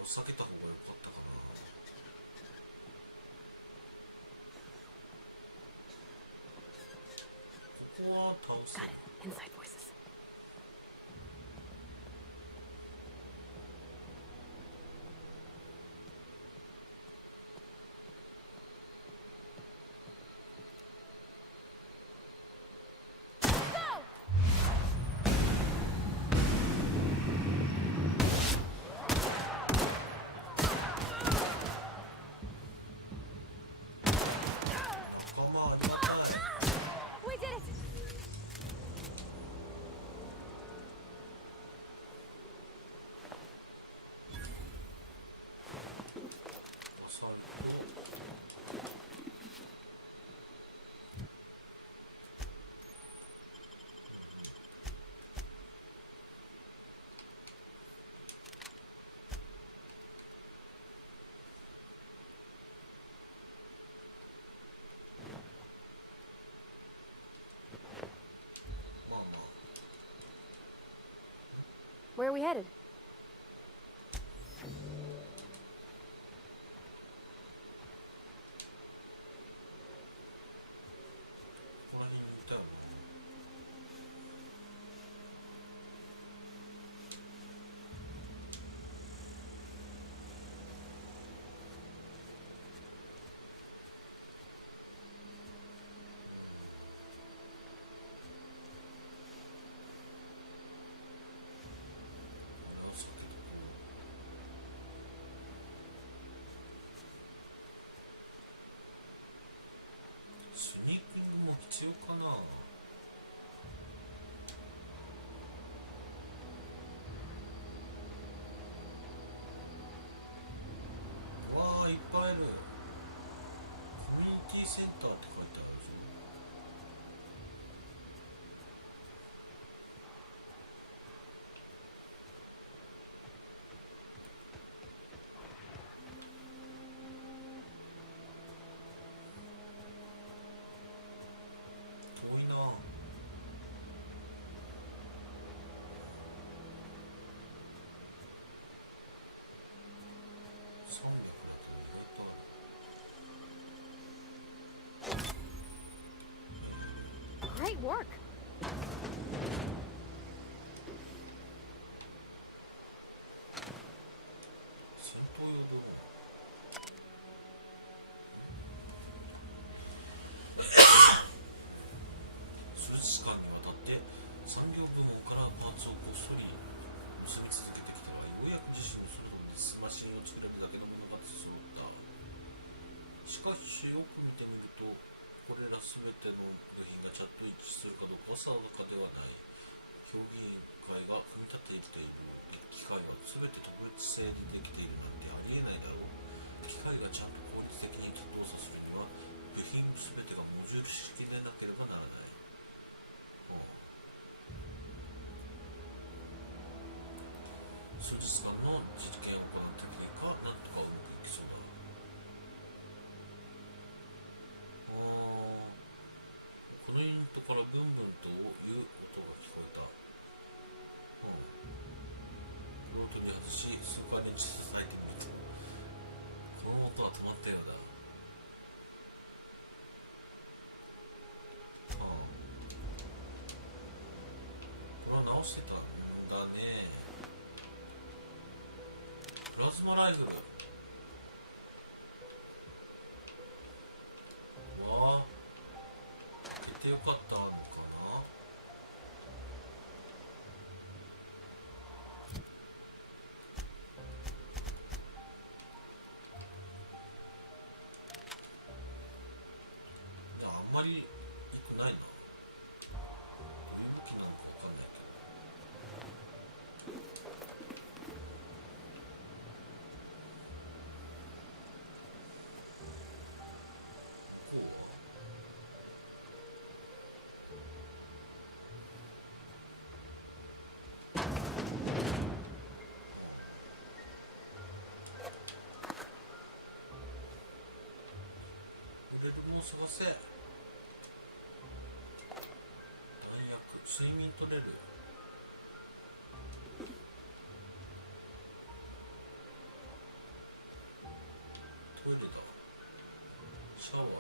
避けた方が良かったかな。ここは倒せ。 Got it. Inside voices. We did it! 'Where are we headed? ぱいある。コミュニティセンターって書いてある。遠いな。Great work. 戦闘用道具。数日間にわたって産業部門からパーツをこっそり盗み続けてきたが、ようやく自身のそれをデスマシンを作れるだけのものが揃った。しかしよく見てみると、これら全ての部品がちゃんと一致するかどうかは定かではない。評議員会が組み立てている機械は全て特別製でできているなんてありえないだろう。機械がちゃんと効率的に起動させるには、部品全てがモジュール式でなければならない。数日間の実験を行ってみるか、なんとかうまくいきそうだ。このユニットからブンブンという音が聞こえた。フロートに外し、スーパーレンチ支えてみる。この音は止まったようだ。これは直してたんだね。プラズマライフル。わあ、出てよかったのかな。あんまり良くないな。どういう武器なのかわかんないけど。レルも過ごせ。弾薬、睡眠取れる。トイレだ。シャワーだ。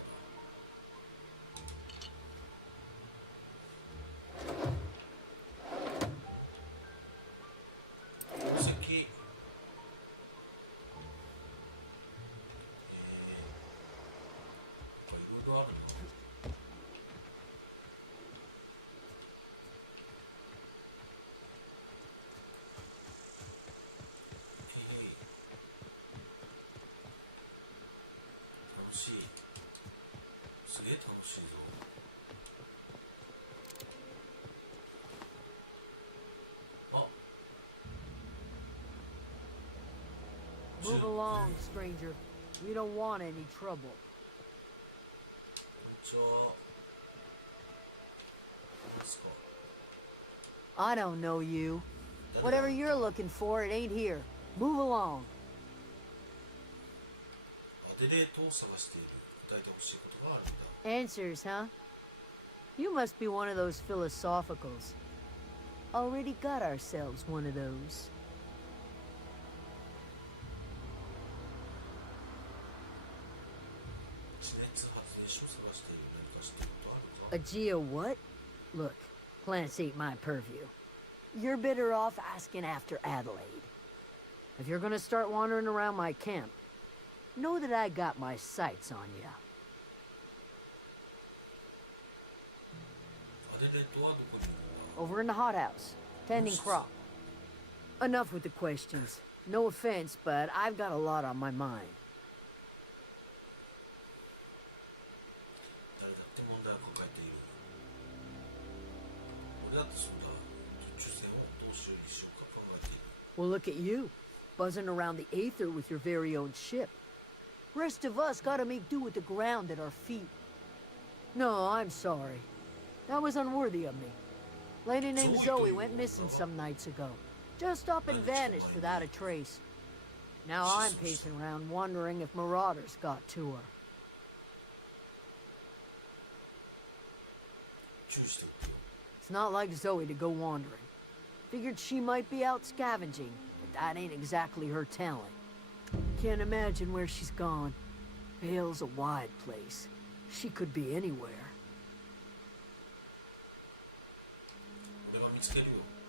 宝石。いろいろあるな。楽しい。すげえ楽しいぞ。あ、Move along, stranger. We don't want any trouble. こんにちは。ですか。I don't know you. Whatever you're looking for, it ain't here. Move along. アデレートを探している。答えてほしいことがあるんだ。Answers, huh? You must be one of those philosophicals. Already got ourselves one of those. 地熱発電所を探している。何か知ってることあるか？ A geo what? Look, plants ain't my purview. You're better off asking after Adelaide. If you're gonna start wandering around my camp, know that I got my sights on ya. アデレートはどこにいるんだ？ Over in the hothouse, tending crop. Enough with the questions. No offense, but I've got a lot on my mind. 誰だって問題を抱えている。俺だってそんな宇宙船をどう修理しようか考えている。 Well, look at you, buzzing around the aether with your very own ship. Rest of us gotta make do with the ground at our feet. No, I'm sorry. That was unworthy of me. Lady named Zoe went missing some nights ago. Just up and vanished without a trace. Now I'm pacing around wondering if marauders got to her. It's not like Zoe to go wandering. Figured she might be out scavenging, but that ain't exactly her talent. Can't imagine where she's gone. Vale's a wide place. She could be anywhere.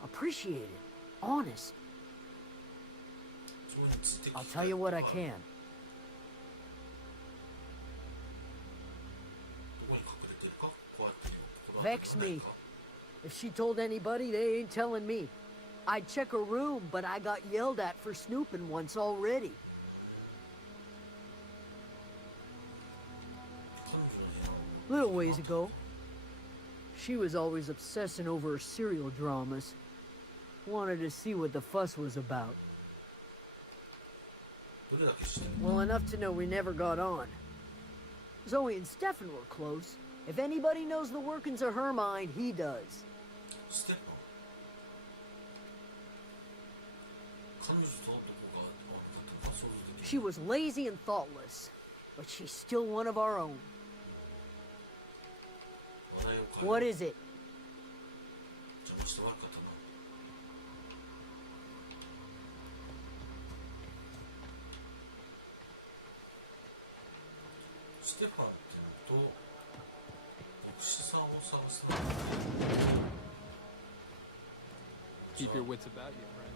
Appreciate it. Honest. I'll tell you what I can. Vex me. If she told anybody, they ain't telling me. I'd check her room, but I got yelled at for snooping once already. Little ways ago, she was always obsessing over her serial dramas. Wanted to see what the fuss was about. Well, enough to know we never got on. Zoe and Stefan were close. If anybody knows the workings of her mind, he does. She was lazy and thoughtless, but she's still one of our own. What is it? Keep your wits about you, friend.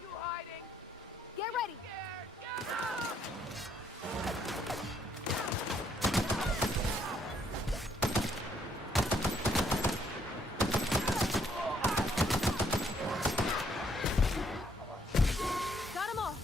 You hiding? Get ready. Got 'em all.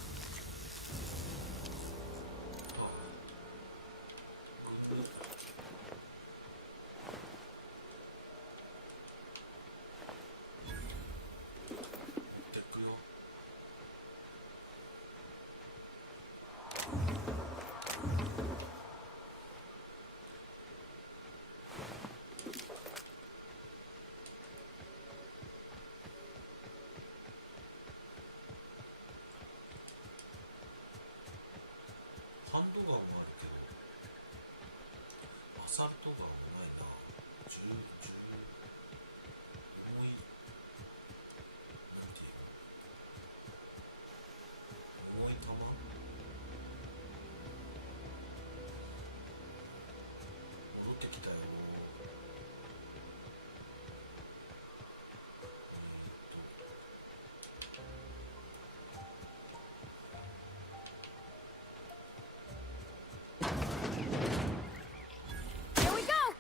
Here we go!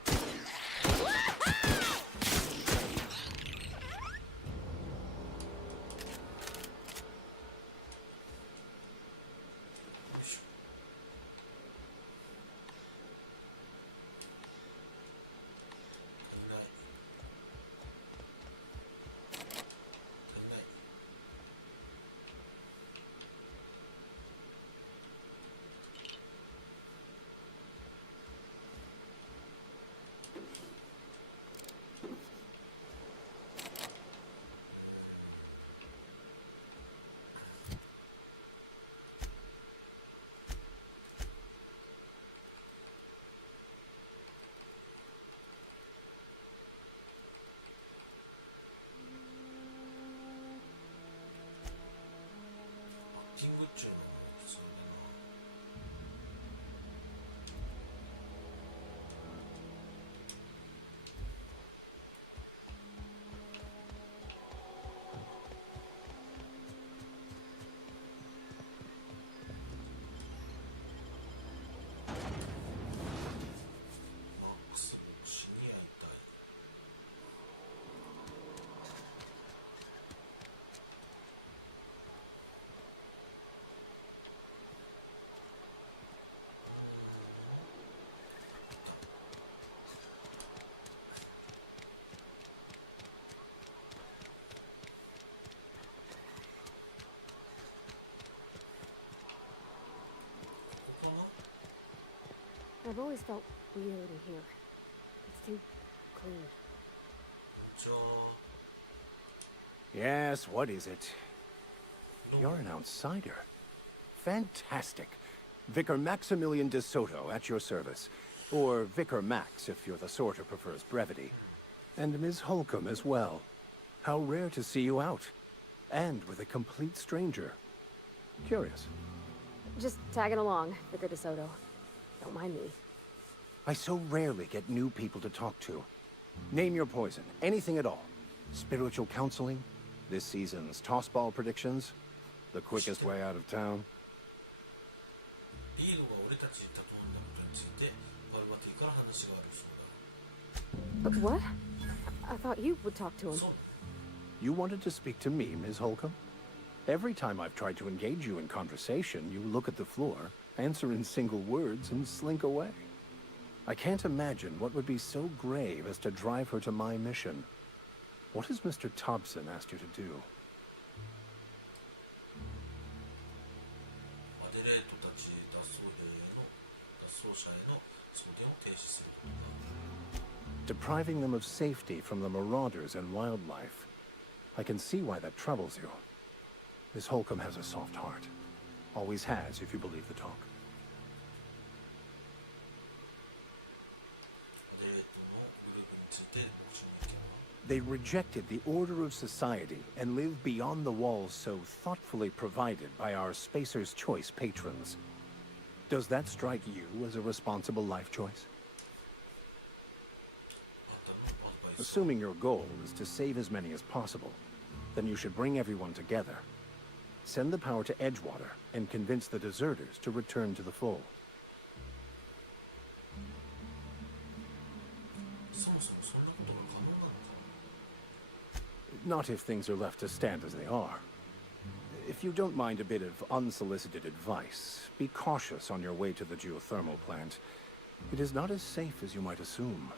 I've always felt weird in here. It's too clean. Yes, what is it? You're an outsider. Fantastic. Vicar Maximilian de Soto at your service. Or Vicar Max, if you're the sort who prefers brevity. And Ms. Holcomb as well. How rare to see you out. And with a complete stranger. Curious. Just tagging along, Vicar DeSoto. Don't mind me. I so rarely get new people to talk to. Name your poison, anything at all. Spiritual counseling, this season's tossball predictions, the quickest way out of town. But what? I thought you would talk to him. You wanted to speak to me, Ms. Holcomb? Every time I've tried to engage you in conversation, you look at the floor, answer in single words, and slink away. I can't imagine what would be so grave as to drive her to my mission. What has Mr. Thompson asked you to do? Depriving them of safety from the marauders and wildlife. I can see why that troubles you. Miss Holcomb has a soft heart. Always has, if you believe the talk. They rejected the order of society and live beyond the walls so thoughtfully provided by our Spacer's Choice patrons. Does that strike you as a responsible life choice? Assuming your goal is to save as many as possible, then you should bring everyone together. Send the power to Edgewater and convince the deserters to return to the fold. Not if things are left to stand as they are. If you don't mind a bit of unsolicited advice, be cautious on your way to the geothermal plant. It is not as safe as you might assume.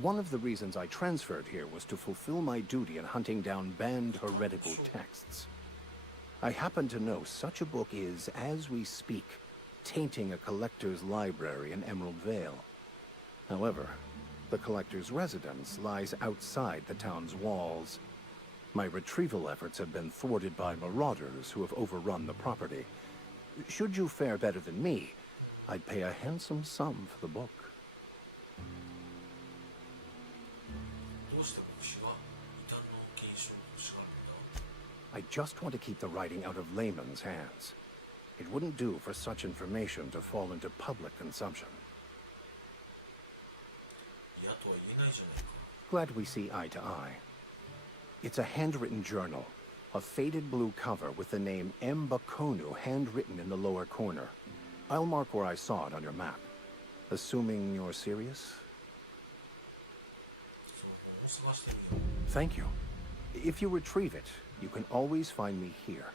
One of the reasons I transferred here was to fulfill my duty in hunting down banned heretical texts. I happen to know such a book is, as we speak, tainting a collector's library in Emerald Vale. However, the collector's residence lies outside the town's walls. My retrieval efforts have been thwarted by marauders who have overrun the property. Should you fare better than me, I'd pay a handsome sum for the book. I just want to keep the writing out of layman's hands. It wouldn't do for such information to fall into public consumption. Glad we see eye to eye. It's a handwritten journal, a faded blue cover with the name M. Bakonu handwritten in the lower corner. I'll mark where I saw it on your map. Assuming you're serious? Thank you. If you retrieve it, you can always find me here.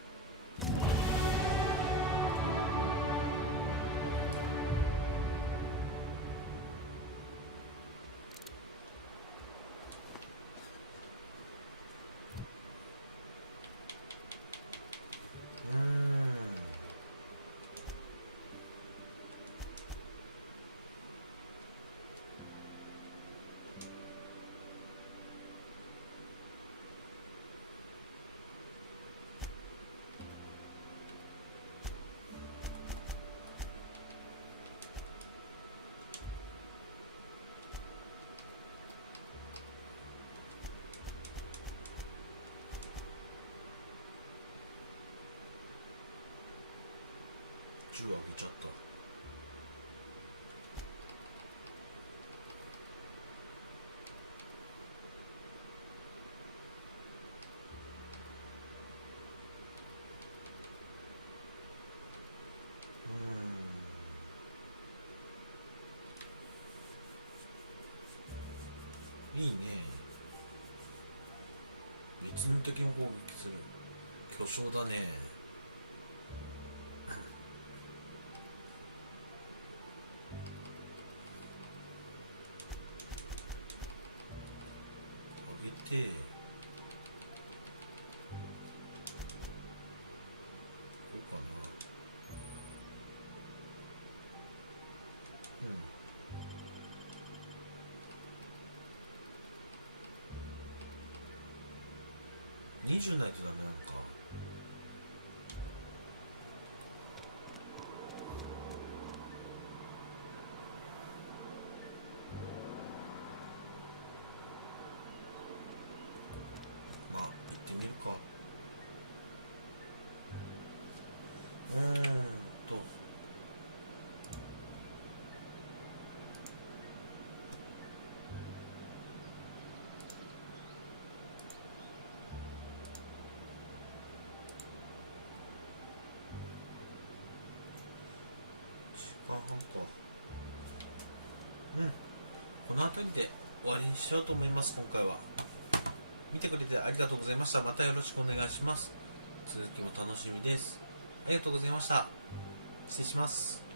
20ないとダメなのか。あ、行ってみるか。この後にて終わりにしようと思います。今回は見てくれてありがとうございました。またよろしくお願いします。続きも楽しみです。ありがとうございました。失礼します。